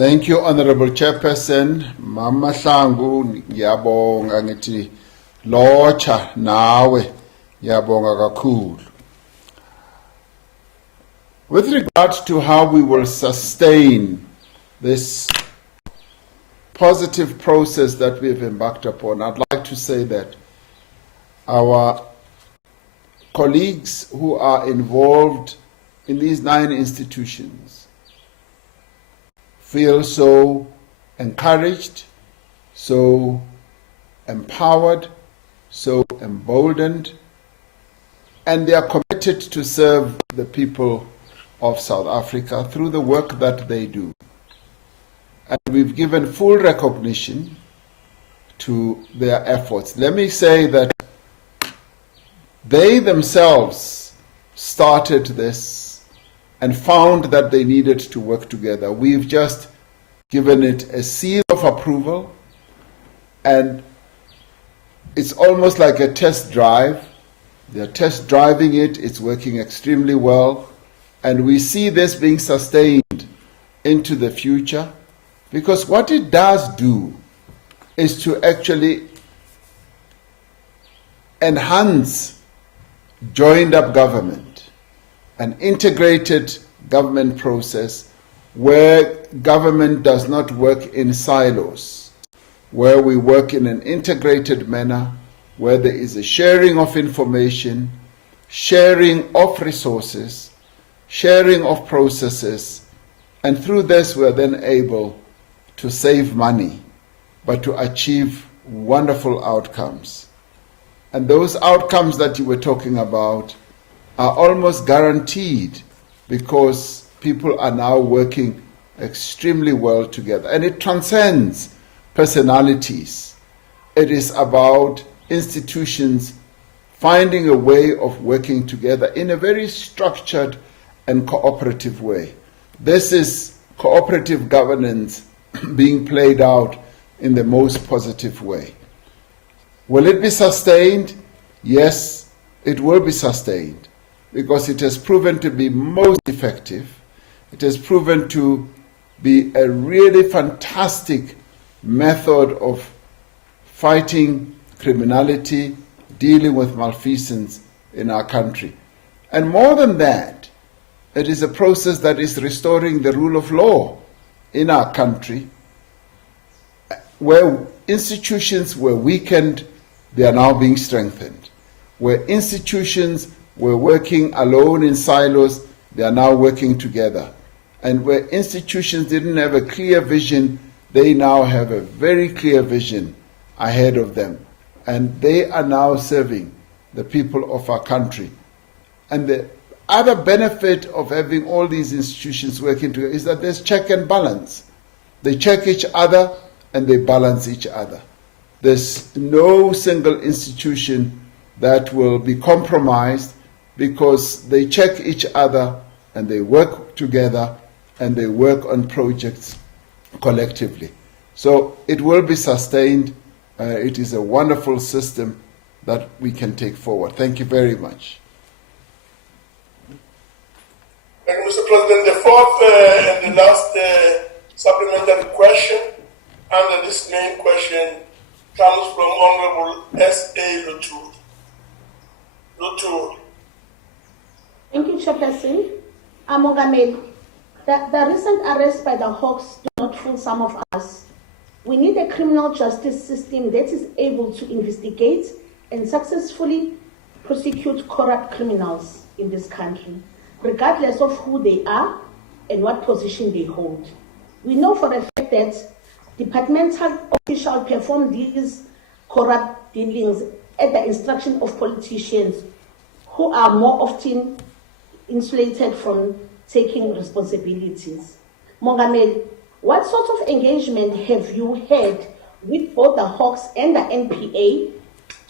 Thank you, Honorable Chairperson. Mama Hlangu, ngiyabonga ngithi locha nawe, ngiyabonga kakhulu. With regard to how we will sustain this positive process that we have embarked upon, I'd like to say that our colleagues who are involved in these 9 institutions feel so encouraged, so empowered, so emboldened, and they are committed to serve the people of South Africa through the work that they do. And we've given full recognition to their efforts. Let me say that they themselves started this and found that they needed to work together. We've just given it a seal of approval, and it's almost like a test drive. They're test driving it, it's working extremely well, and we see this being sustained into the future, because what it does do is to actually enhance joined up government, an integrated government process where government does not work in silos, where we work in an integrated manner, where there is a sharing of information, sharing of resources, sharing of processes, and through this we are then able to save money, but to achieve wonderful outcomes. And those outcomes that you were talking about are almost guaranteed because people are now working extremely well together. And it transcends personalities. It is about institutions finding a way of working together in a very structured and cooperative way. This is cooperative governance being played out in the most positive way. Will it be sustained? Yes, it will be sustained, because it has proven to be most effective. It has proven to be a really fantastic method of fighting criminality, dealing with malfeasance in our country. And more than that, it is a process that is restoring the rule of law in our country. Where institutions were weakened, they are now being strengthened. Where institutions were working alone in silos, they are now working together. And where institutions didn't have a clear vision, they now have a very clear vision ahead of them. And they are now serving the people of our country. And the other benefit of having all these institutions working together is that there's check and balance. They check each other and they balance each other. There's no single institution that will be compromised, because they check each other and they work together and they work on projects collectively. So it will be sustained. It is a wonderful system that we can take forward. Thank you very much. Thank you, Mr. President. The fourth and the last supplementary question under this main question comes from Honorable S.A. Lutur. Thank you, Chairperson. Amogamed, the recent arrest by the Hawks do not fool some of us. We need a criminal justice system that is able to investigate and successfully prosecute corrupt criminals in this country, regardless of who they are and what position they hold. We know for a fact that departmental officials perform these corrupt dealings at the instruction of politicians who are more often insulated from taking responsibilities. Mongameli, what sort of engagement have you had with both the Hawks and the NPA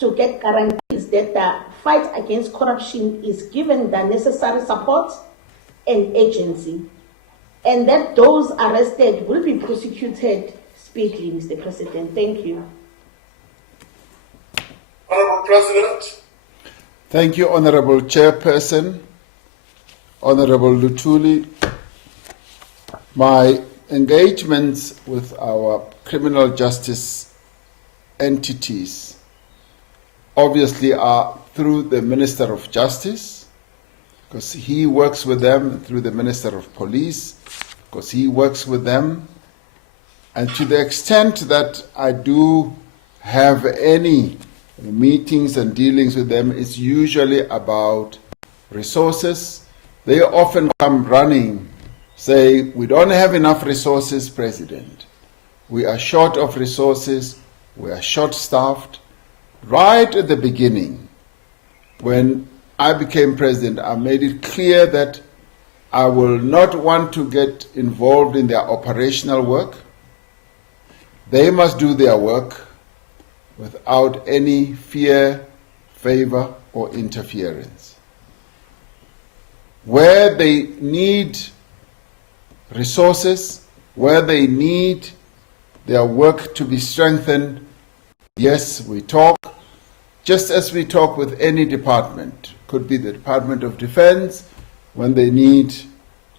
to get guarantees that the fight against corruption is given the necessary support and agency, and that those arrested will be prosecuted speedily, Mr. President? Thank you. Honorable President. Thank you, Honorable Chairperson. Honorable Lutuli, my engagements with our criminal justice entities obviously are through the Minister of Justice, because he works with them, through the Minister of Police, because he works with them. And to the extent that I do have any meetings and dealings with them, it's usually about resources. They often come running, say, we don't have enough resources, President. We are short of resources, we are short-staffed. Right at the beginning, when I became president, I made it clear that I will not want to get involved in their operational work. They must do their work without any fear, favor, or interference. Where they need resources, where they need their work to be strengthened, yes, we talk, just as we talk with any department. Could be the Department of Defense when they need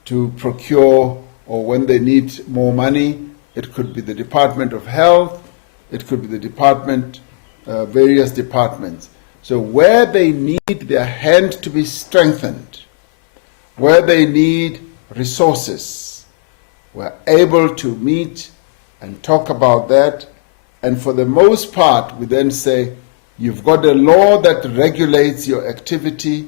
to procure or when they need more money. It could be the Department of Health. It could be the department, various departments. So where they need their hand to be strengthened, where they need resources, we're able to meet and talk about that. And for the most part, we then say, you've got a law that regulates your activity,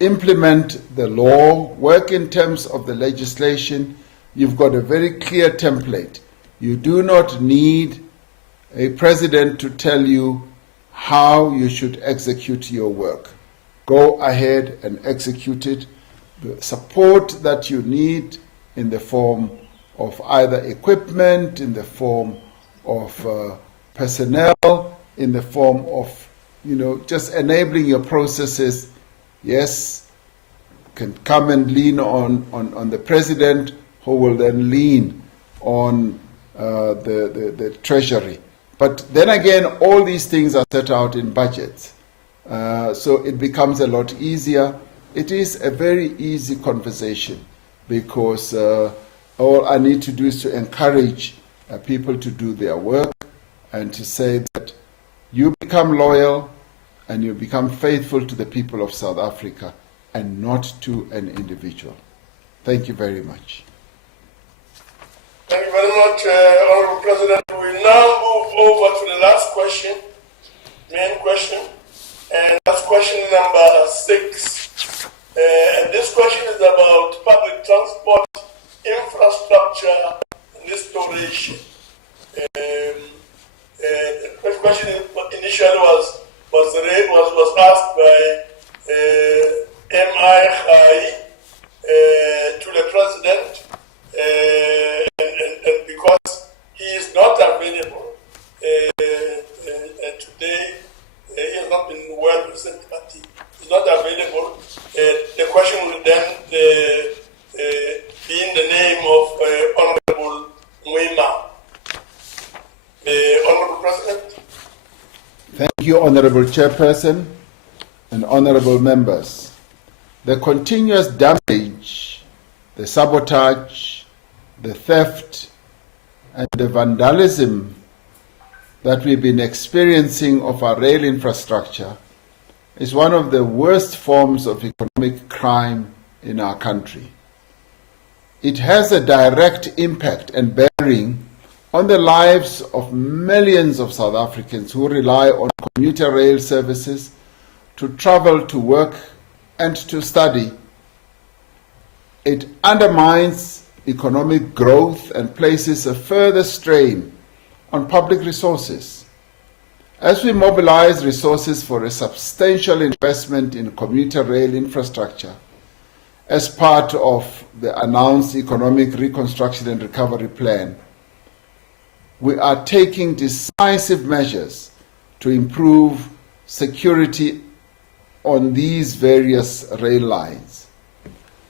implement the law, work in terms of the legislation. You've got a very clear template. You do not need a president to tell you how you should execute your work. Go ahead and execute it. The support that you need in the form of either equipment, in the form of personnel, in the form of, just enabling your processes, yes, can come and lean on the president, who will then lean on the treasury. But then again, all these things are set out in budgets. So it becomes a lot easier. It is a very easy conversation because all I need to do is to encourage people to do their work and to say that you become loyal and you become faithful to the people of South Africa and not to an individual. Thank you very much. Thank you very much, Honorable President. We now move over to the last question, main question, and that's question number 6. And this question is about public transport infrastructure restoration. The question initially was asked by M.I. Khai to the President, and because he is not available today, he has not been well present, but he is not available. The question will then be in the name of Honorable Muima. Honorable President. Thank you, Honorable Chairperson and Honorable Members. The continuous damage, the sabotage, the theft, and the vandalism that we've been experiencing of our rail infrastructure is one of the worst forms of economic crime in our country. It has a direct impact and bearing on the lives of millions of South Africans who rely on commuter rail services to travel to work and to study. It undermines economic growth and places a further strain on public resources. As we mobilize resources for a substantial investment in commuter rail infrastructure as part of the announced Economic Reconstruction and Recovery Plan, we are taking decisive measures to improve security on these various rail lines.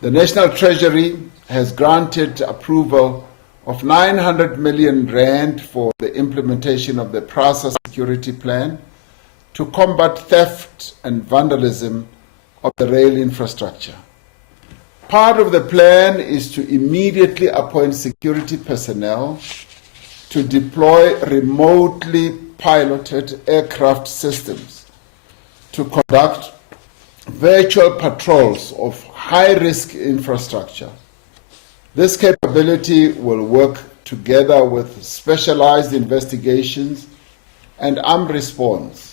The National Treasury has granted approval of 900 million rand for the implementation of the PRASA security plan to combat theft and vandalism of the rail infrastructure. Part of the plan is to immediately appoint security personnel to deploy remotely piloted aircraft systems to conduct virtual patrols of high-risk infrastructure. This capability will work together with specialized investigations and armed response.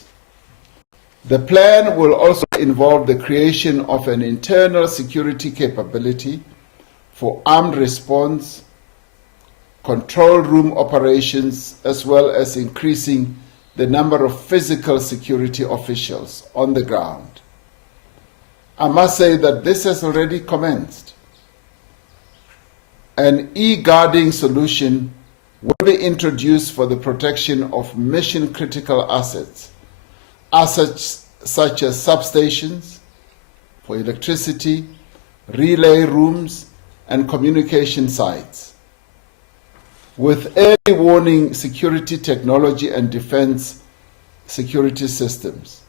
The plan will also involve the creation of an internal security capability for armed response, control room operations, as well as increasing the number of physical security officials on the ground. I must say that this has already commenced. An e-guarding solution will be introduced for the protection of mission-critical assets such as substations for electricity, relay rooms, and communication sites. With early warning security technology and defense security systems.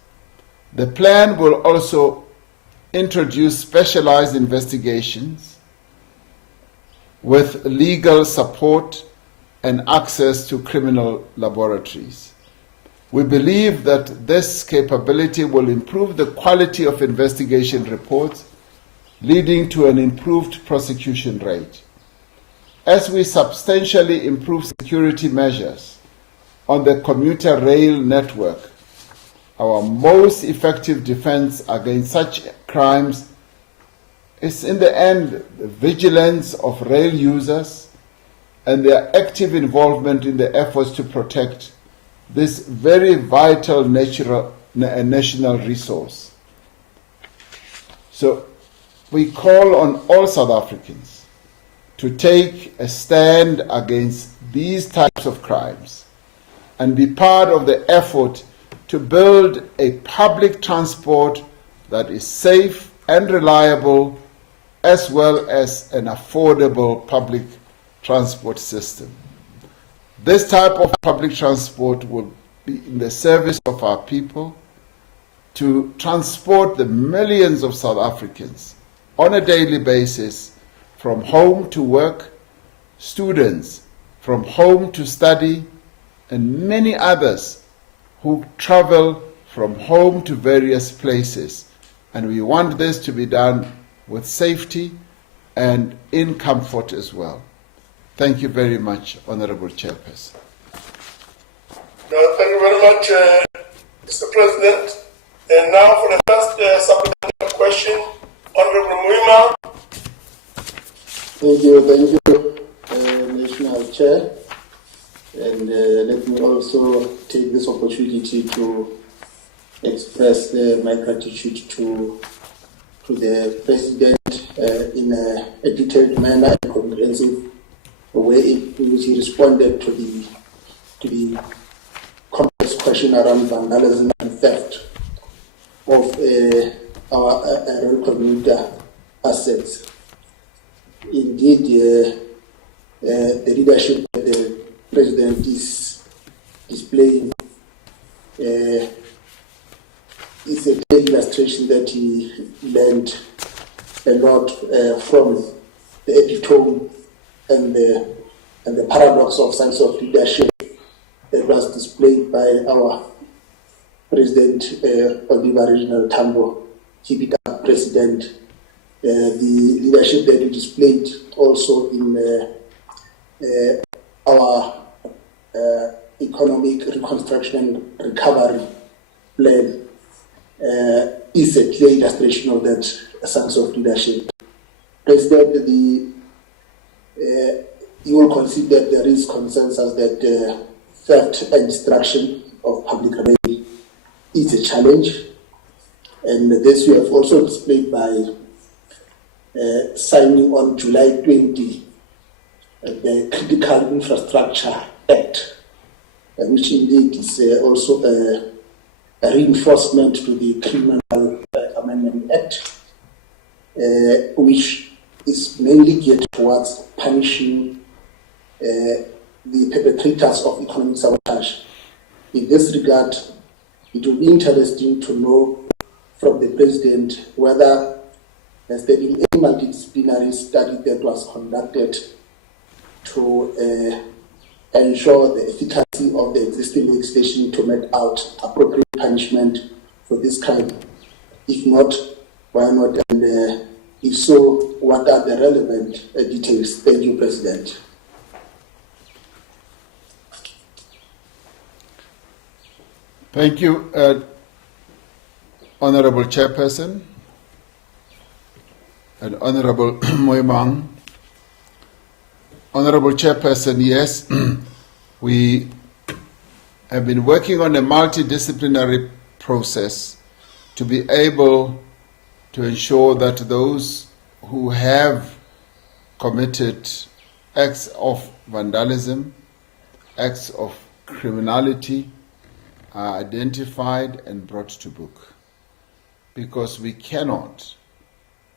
The plan will also introduce specialized investigations with legal support and access to criminal laboratories. We believe that this capability will improve the quality of investigation reports, leading to an improved prosecution rate. As we substantially improve security measures on the commuter rail network, our most effective defense against such crimes is in the end the vigilance of rail users and their active involvement in the efforts to protect this very vital national resource. So we call on all South Africans to take a stand against these types of crimes and be part of the effort to build a public transport that is safe and reliable, as well as an affordable public transport system. This type of public transport will be in the service of our people to transport the millions of South Africans on a daily basis from home to work, students from home to study, and many others who travel from home to various places. And we want this to be done with safety and in comfort as well. Thank you very much, Honorable Chairperson. No, thank you very much, Mr. President. And now for the first supplementary question, Honorable Muima. Thank you, National Chair. And let me also take this opportunity to express my gratitude to the President in a detailed manner and comprehensive way in which he responded to the complex question around vandalism and theft of our rail commuter assets. Indeed, the leadership that the President is displaying is a clear illustration that he learned a lot from the epitome and the paradox of sense of leadership that was displayed by our President Oliver Reginald Tambo, keep it up, President. The leadership that he displayed also in our economic reconstruction and recovery plan is a clear illustration of that sense of leadership. President, you will concede that there is consensus that theft and destruction of public revenue is a challenge, and this you have also displayed by signing on July 20 the Critical Infrastructure Act, which indeed is also a reinforcement to the Criminal Amendment Act, which is mainly geared towards punishing the perpetrators of economic sabotage. In this regard, it will be interesting to know from the President whether has there been any multidisciplinary study that was conducted to ensure the efficacy of the existing legislation to make out appropriate punishment for this crime? If not, why not? And if so, what are the relevant details? Thank you, President. Thank you, Honorable Chairperson and Honorable Moimang. Honorable Chairperson, yes, we have been working on a multidisciplinary process to be able to ensure that those who have committed acts of vandalism, acts of criminality, are identified and brought to book. Because we cannot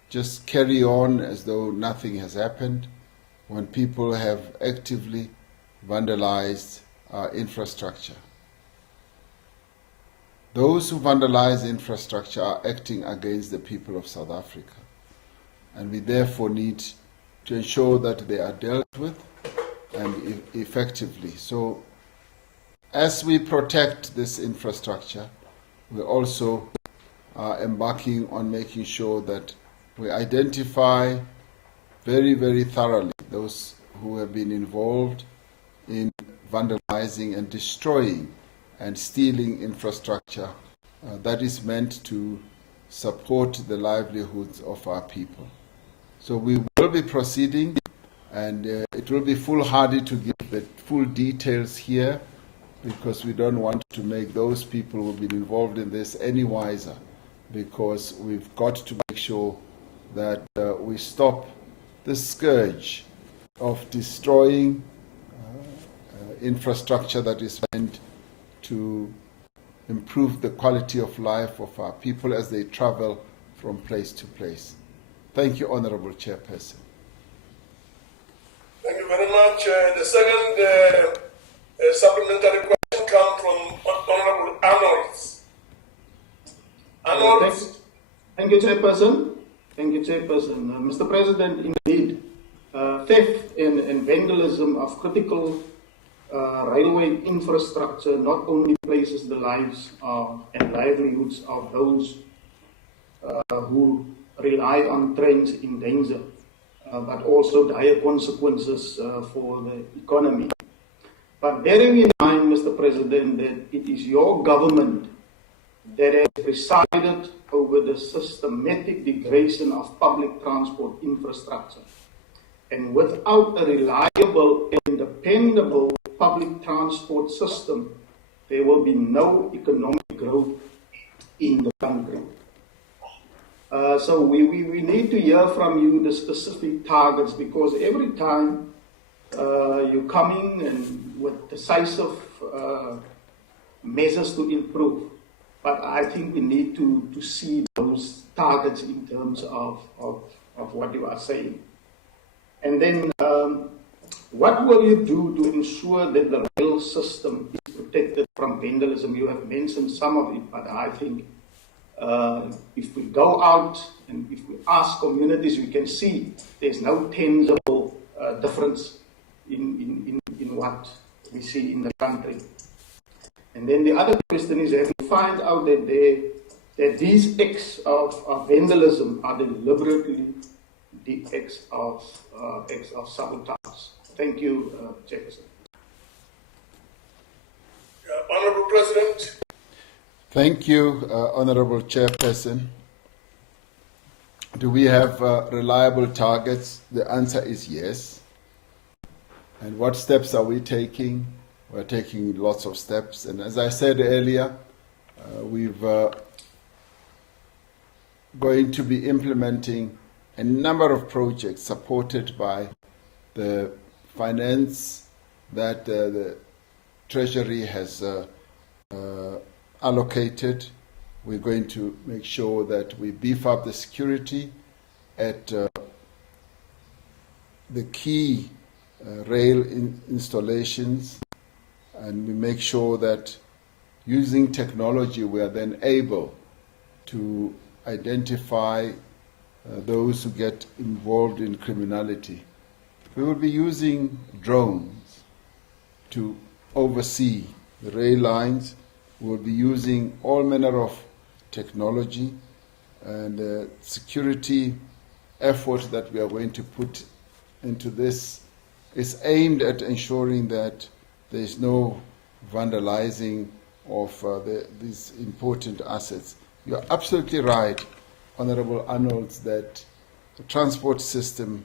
just carry on as though nothing has happened when people have actively vandalized our infrastructure. Those who vandalize infrastructure are acting against the people of South Africa. And we therefore need to ensure that they are dealt with and effectively. So as we protect this infrastructure, we also are embarking on making sure that we identify very, very thoroughly those who have been involved in vandalizing and destroying and stealing infrastructure that is meant to support the livelihoods of our people. So we will be proceeding, and it will be foolhardy to give the full details here, because we don't want to make those people who have been involved in this any wiser, because we've got to make sure that we stop the scourge of destroying infrastructure that is meant to improve the quality of life of our people as they travel from place to place. Thank you, Honorable Chairperson. Thank you very much. The second supplementary question comes from Honorable Arnold. Arnold. Thank you, Chairperson. Thank you, Chairperson. Mr. President, indeed, theft and vandalism of critical railway infrastructure not only places the lives and livelihoods of those who rely on trains in danger, but also dire consequences for the economy. But bearing in mind, Mr. President, that it is your government that has presided over the systematic degradation of public transport infrastructure, and without a reliable and dependable public transport system, there will be no economic growth in the country. So we need to hear from you the specific targets, because every time you're coming and with decisive measures to improve, but I think we need to see those targets in terms of what you are saying. And then what will you do to ensure that the rail system is protected from vandalism? You have mentioned some of it, but I think if we go out and if we ask communities, we can see there's no tangible difference in what we see in the country. And then the other question is, have you find out that these acts of vandalism are deliberately the acts of sabotage? Thank you, Chairperson. Honorable President. Thank you, Honorable Chairperson. Do we have reliable targets? The answer is yes. And what steps are we taking? We're taking lots of steps. And as I said earlier, we've going to be implementing a number of projects supported by the finance that the Treasury has allocated. We're going to make sure that we beef up the security at the key rail installations, and we make sure that using technology we are then able to identify those who get involved in criminality. We will be using drones to oversee the rail lines. We will be using all manner of technology, and security effort that we are going to put into this is aimed at ensuring that there is no vandalizing of these important assets. You are absolutely right, Honorable Arnolds, that the transport system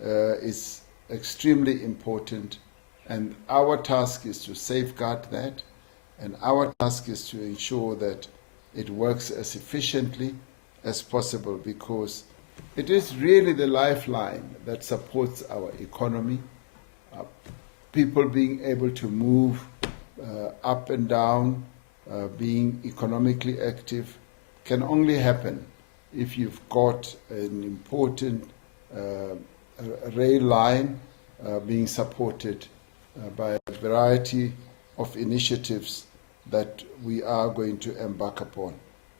is extremely important, and our task is to safeguard that, and our task is to ensure that it works as efficiently as possible, because it is really the lifeline that supports our economy. People being able to move up and down, being economically active, can only happen if you've got an important rail line being supported by a variety of initiatives that we are going to embark upon.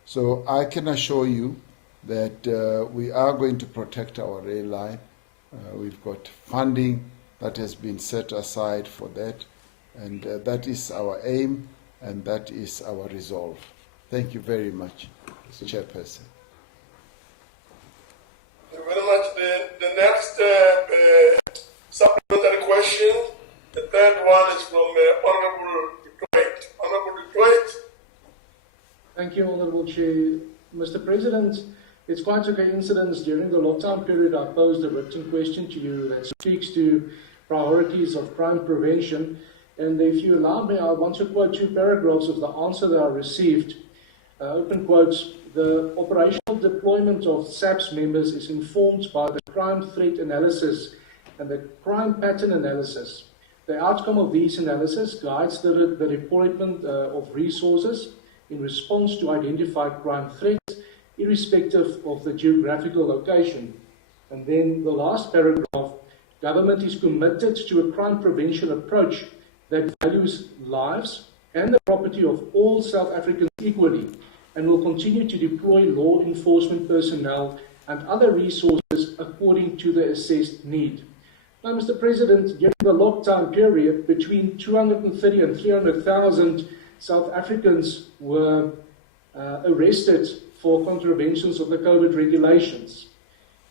So I can assure you that we are going to protect our rail line. We've got funding that has been set aside for that, and that is our aim, and that is our resolve. Thank you very much, Mr. Chairperson. Thank you very much. The next supplementary question, the third one is from Honorable Detroit. Honorable Detroit. Thank you, Honorable Chair. Mr. President, it's quite a coincidence. During the lockdown period, I posed a written question to you that speaks to priorities of crime prevention. And if you allow me, I want to quote 2 paragraphs of the answer that I received. Open quotes: the operational deployment of SAPS members is informed by the crime threat analysis and the crime pattern analysis. The outcome of these analysis guides the deployment of resources in response to identified crime threats, irrespective of the geographical location. And then the last paragraph: government is committed to a crime prevention approach that values lives and the property of all South Africans equally, and will continue to deploy law enforcement personnel and other resources according to the assessed need. Now, Mr. President, during the lockdown period, between 230 and 300,000 South Africans were arrested for contraventions of the COVID regulations.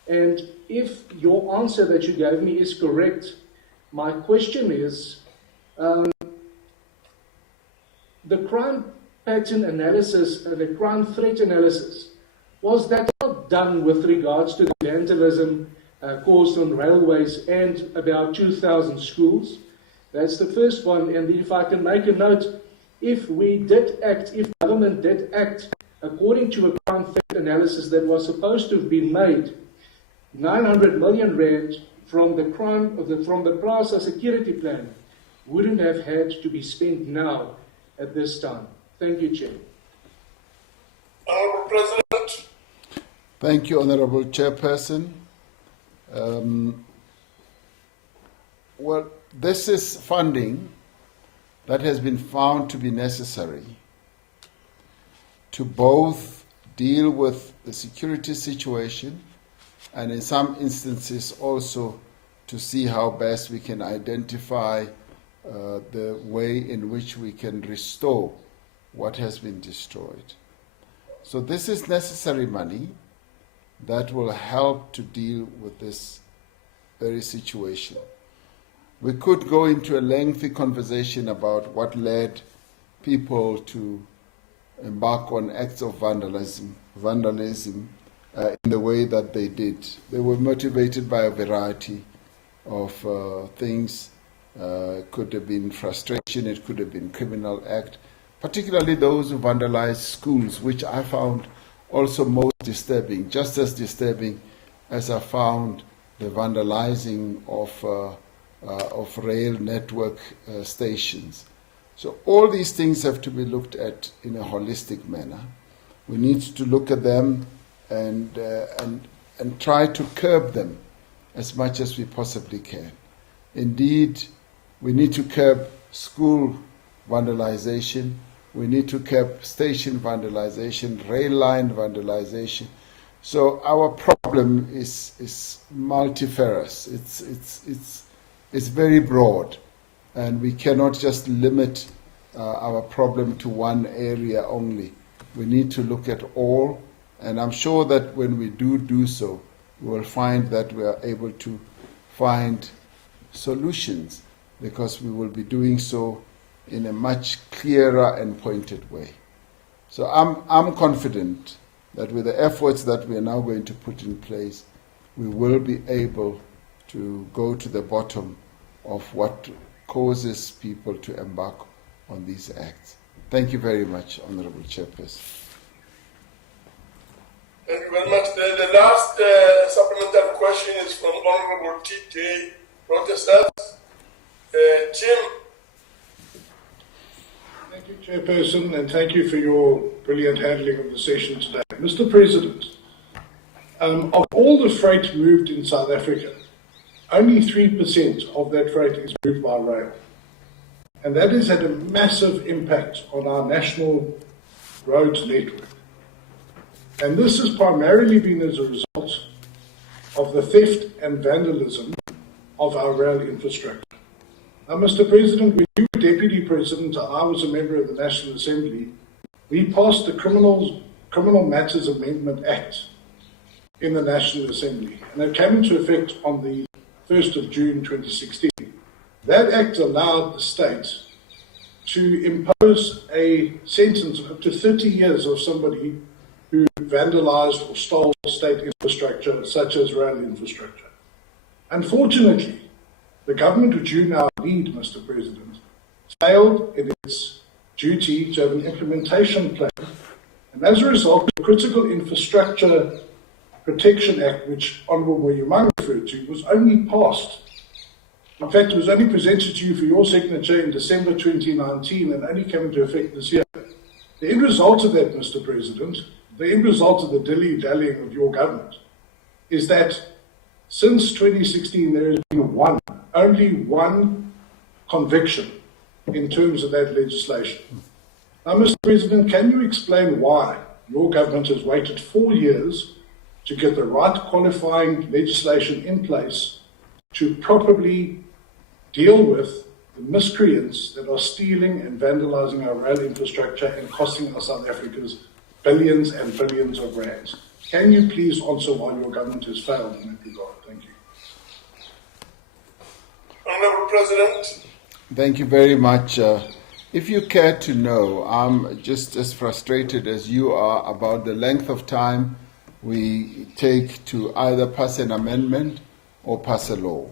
And if your answer that you gave me is correct, my question is, the crime pattern analysis and the crime threat analysis, was that not done with regards to the vandalism caused on railways and about 2,000 schools? That's the first one. And if I can make a note, if we did act, if government did act according to a crime threat analysis that was supposed to have been made, 900 million rand from the PRASA security plan wouldn't have had to be spent now at this time. Thank you, Chair. Honorable President. Thank you, Honorable Chairperson. Well, this is funding that has been found to be necessary to both deal with the security situation and in some instances also to see how best we can identify the way in which we can restore what has been destroyed. So this is necessary money that will help to deal with this very situation. We could go into a lengthy conversation about what led people to embark on acts of vandalism in the way that they did. They were motivated by a variety of things. It could have been frustration, it could have been criminal act, particularly those who vandalized schools, which I found also most disturbing, just as disturbing as I found the vandalizing of rail network stations. So all these things have to be looked at in a holistic manner. We need to look at them and try to curb them as much as we possibly can. Indeed, we need to curb school vandalization. We need to curb station vandalization, rail line vandalization. So our problem is multifarious. It's very broad, and we cannot just limit our problem to one area only. We need to look at all, and I'm sure that when we do so, we will find that we are able to find solutions, because we will be doing so in a much clearer and pointed way. So I'm confident that with the efforts that we are now going to put in place, we will be able to go to the bottom of what causes people to embark on these acts. Thank you very much, Honorable Chairperson. Thank you very much. The last supplementary question is from Honorable T.J. Protestants. Jim. Thank you, Chairperson, and thank you for your brilliant handling of the session today. Mr. President, of all the freight moved in South Africa, only 3% of that freight is moved by rail. And that has had a massive impact on our national roads network. And this has primarily been as a result of the theft and vandalism of our rail infrastructure. Now, Mr. President, when you were Deputy President and I was a member of the National Assembly, we passed the Criminal Matters Amendment Act in the National Assembly, and it came into effect on the 1st of June 2016. That act allowed the state to impose a sentence of up to 30 years of somebody who vandalized or stole state infrastructure, such as rail infrastructure. Unfortunately, the government which you now lead, Mr. President, failed in its duty to have an implementation plan. And as a result, the Critical Infrastructure Protection Act, which Honourable Moyumang referred to, was only passed. In fact, it was only presented to you for your signature in December 2019 and only came into effect this year. The end result of that, Mr. President, the end result of the dilly-dallying of your government, is that since 2016 there has been only one conviction in terms of that legislation. Now, Mr. President, can you explain why your government has waited 4 years to get the right qualifying legislation in place to properly deal with the miscreants that are stealing and vandalizing our rail infrastructure and costing us South Africa's billions and billions of rands? Can you please answer why your government has failed in that regard? Thank you. Honourable President. Thank you very much. If you care to know, I'm just as frustrated as you are about the length of time we take to either pass an amendment or pass a law.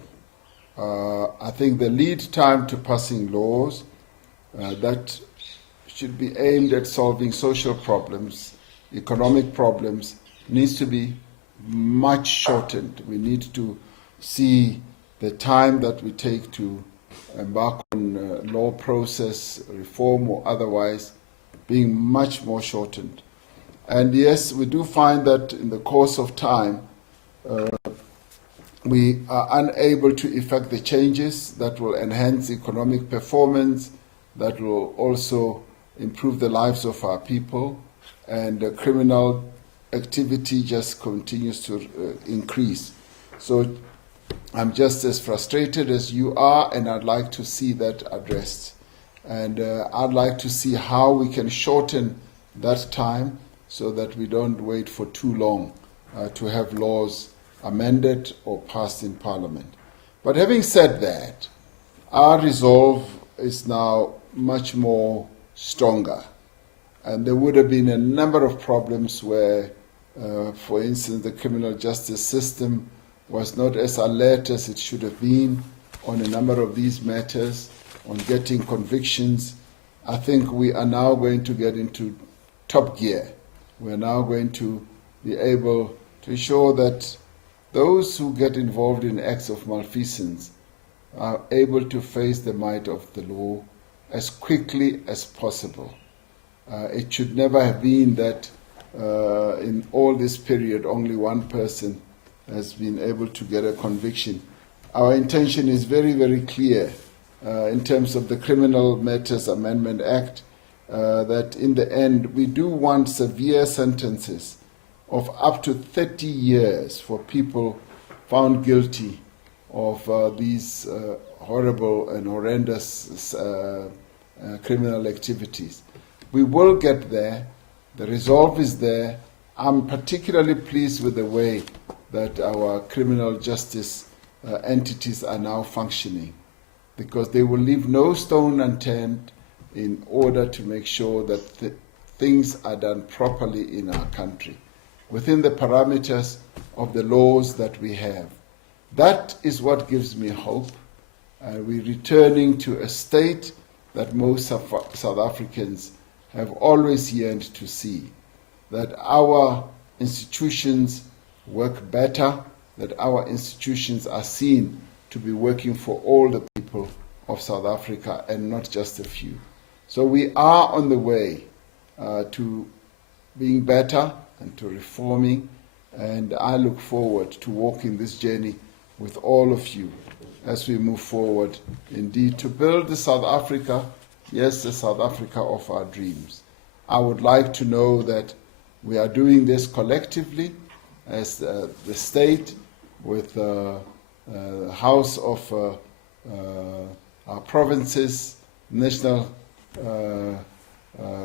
I think the lead time to passing laws that should be aimed at solving social problems, economic problems, needs to be much shortened. We need to see the time that we take to embark on law process, reform or otherwise, being much more shortened. And yes, we do find that in the course of time, we are unable to effect the changes that will enhance economic performance, that will also improve the lives of our people, and criminal activity just continues to increase. So I'm just as frustrated as you are, and I'd like to see that addressed. And I'd like to see how we can shorten that time so that we don't wait for too long to have laws amended or passed in Parliament. But having said that, our resolve is now much more stronger. And there would have been a number of problems where, for instance, the criminal justice system was not as alert as it should have been on a number of these matters, on getting convictions. I think we are now going to get into top gear. We are now going to be able to ensure that those who get involved in acts of malfeasance are able to face the might of the law as quickly as possible. It should never have been that in all this period only one person has been able to get a conviction. Our intention is very, very clear in terms of the Criminal Matters Amendment Act, that in the end we do want severe sentences of up to 30 years for people found guilty of these horrible and horrendous criminal activities. We will get there. The resolve is there. I'm particularly pleased with the way that our criminal justice entities are now functioning, because they will leave no stone unturned in order to make sure that things are done properly in our country, within the parameters of the laws that we have. That is what gives me hope. We're returning to a state that most South Africans have always yearned to see, that our institutions work better, that our institutions are seen to be working for all the people of South Africa and not just a few. So we are on the way to being better and to reforming, and I look forward to walking this journey with all of you as we move forward, indeed, to build the South Africa, yes, the South Africa of our dreams. I would like to know that we are doing this collectively as the state, with the House of our provinces, National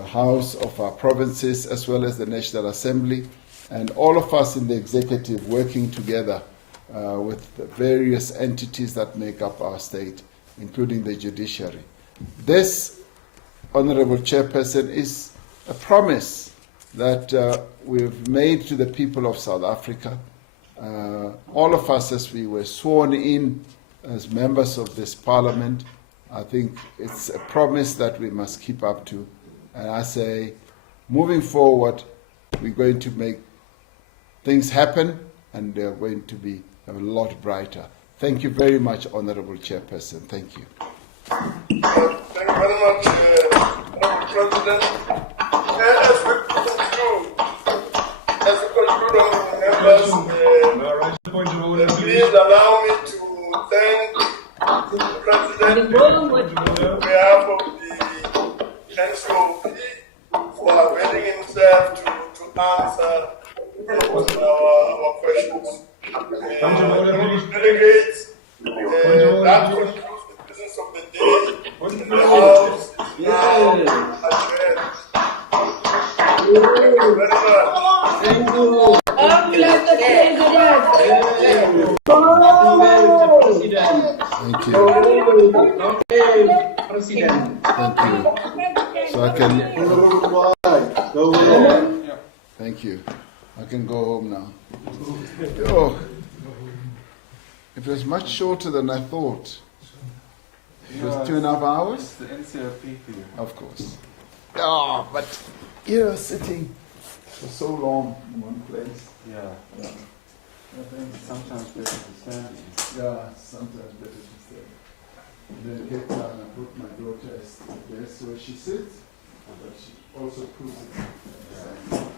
House of our provinces, as well as the National Assembly, and all of us in the executive working together with the various entities that make up our state, including the judiciary. This, Honorable Chairperson, is a promise that we've made to the people of South Africa. All of us, as we were sworn in as members of this parliament, I think it's a promise that we must keep up to. And I say, moving forward, we're going to make things happen, and they're going to be a lot brighter. Thank you very much, Honorable Chairperson. Thank you. Thank you very much, Honorable President. As we conclude, honorable members, please allow me to thank the President on behalf of the NCOP for availing himself to answer our questions. Delegates, that concludes the business of the day. The House is now adjourned. Thank you very much. Thank you. President. Thank you. So I can. Thank you. I can go home now. Oh, it was much shorter than I thought. It was 2.5 hours? The NCOP for you. Of course. Oh, but you're sitting for so long in one place. Yeah. Sometimes better to stand. Yeah, sometimes better to stand. And then Cape Town, I put my daughter as the desk where she sits, but she also puts it.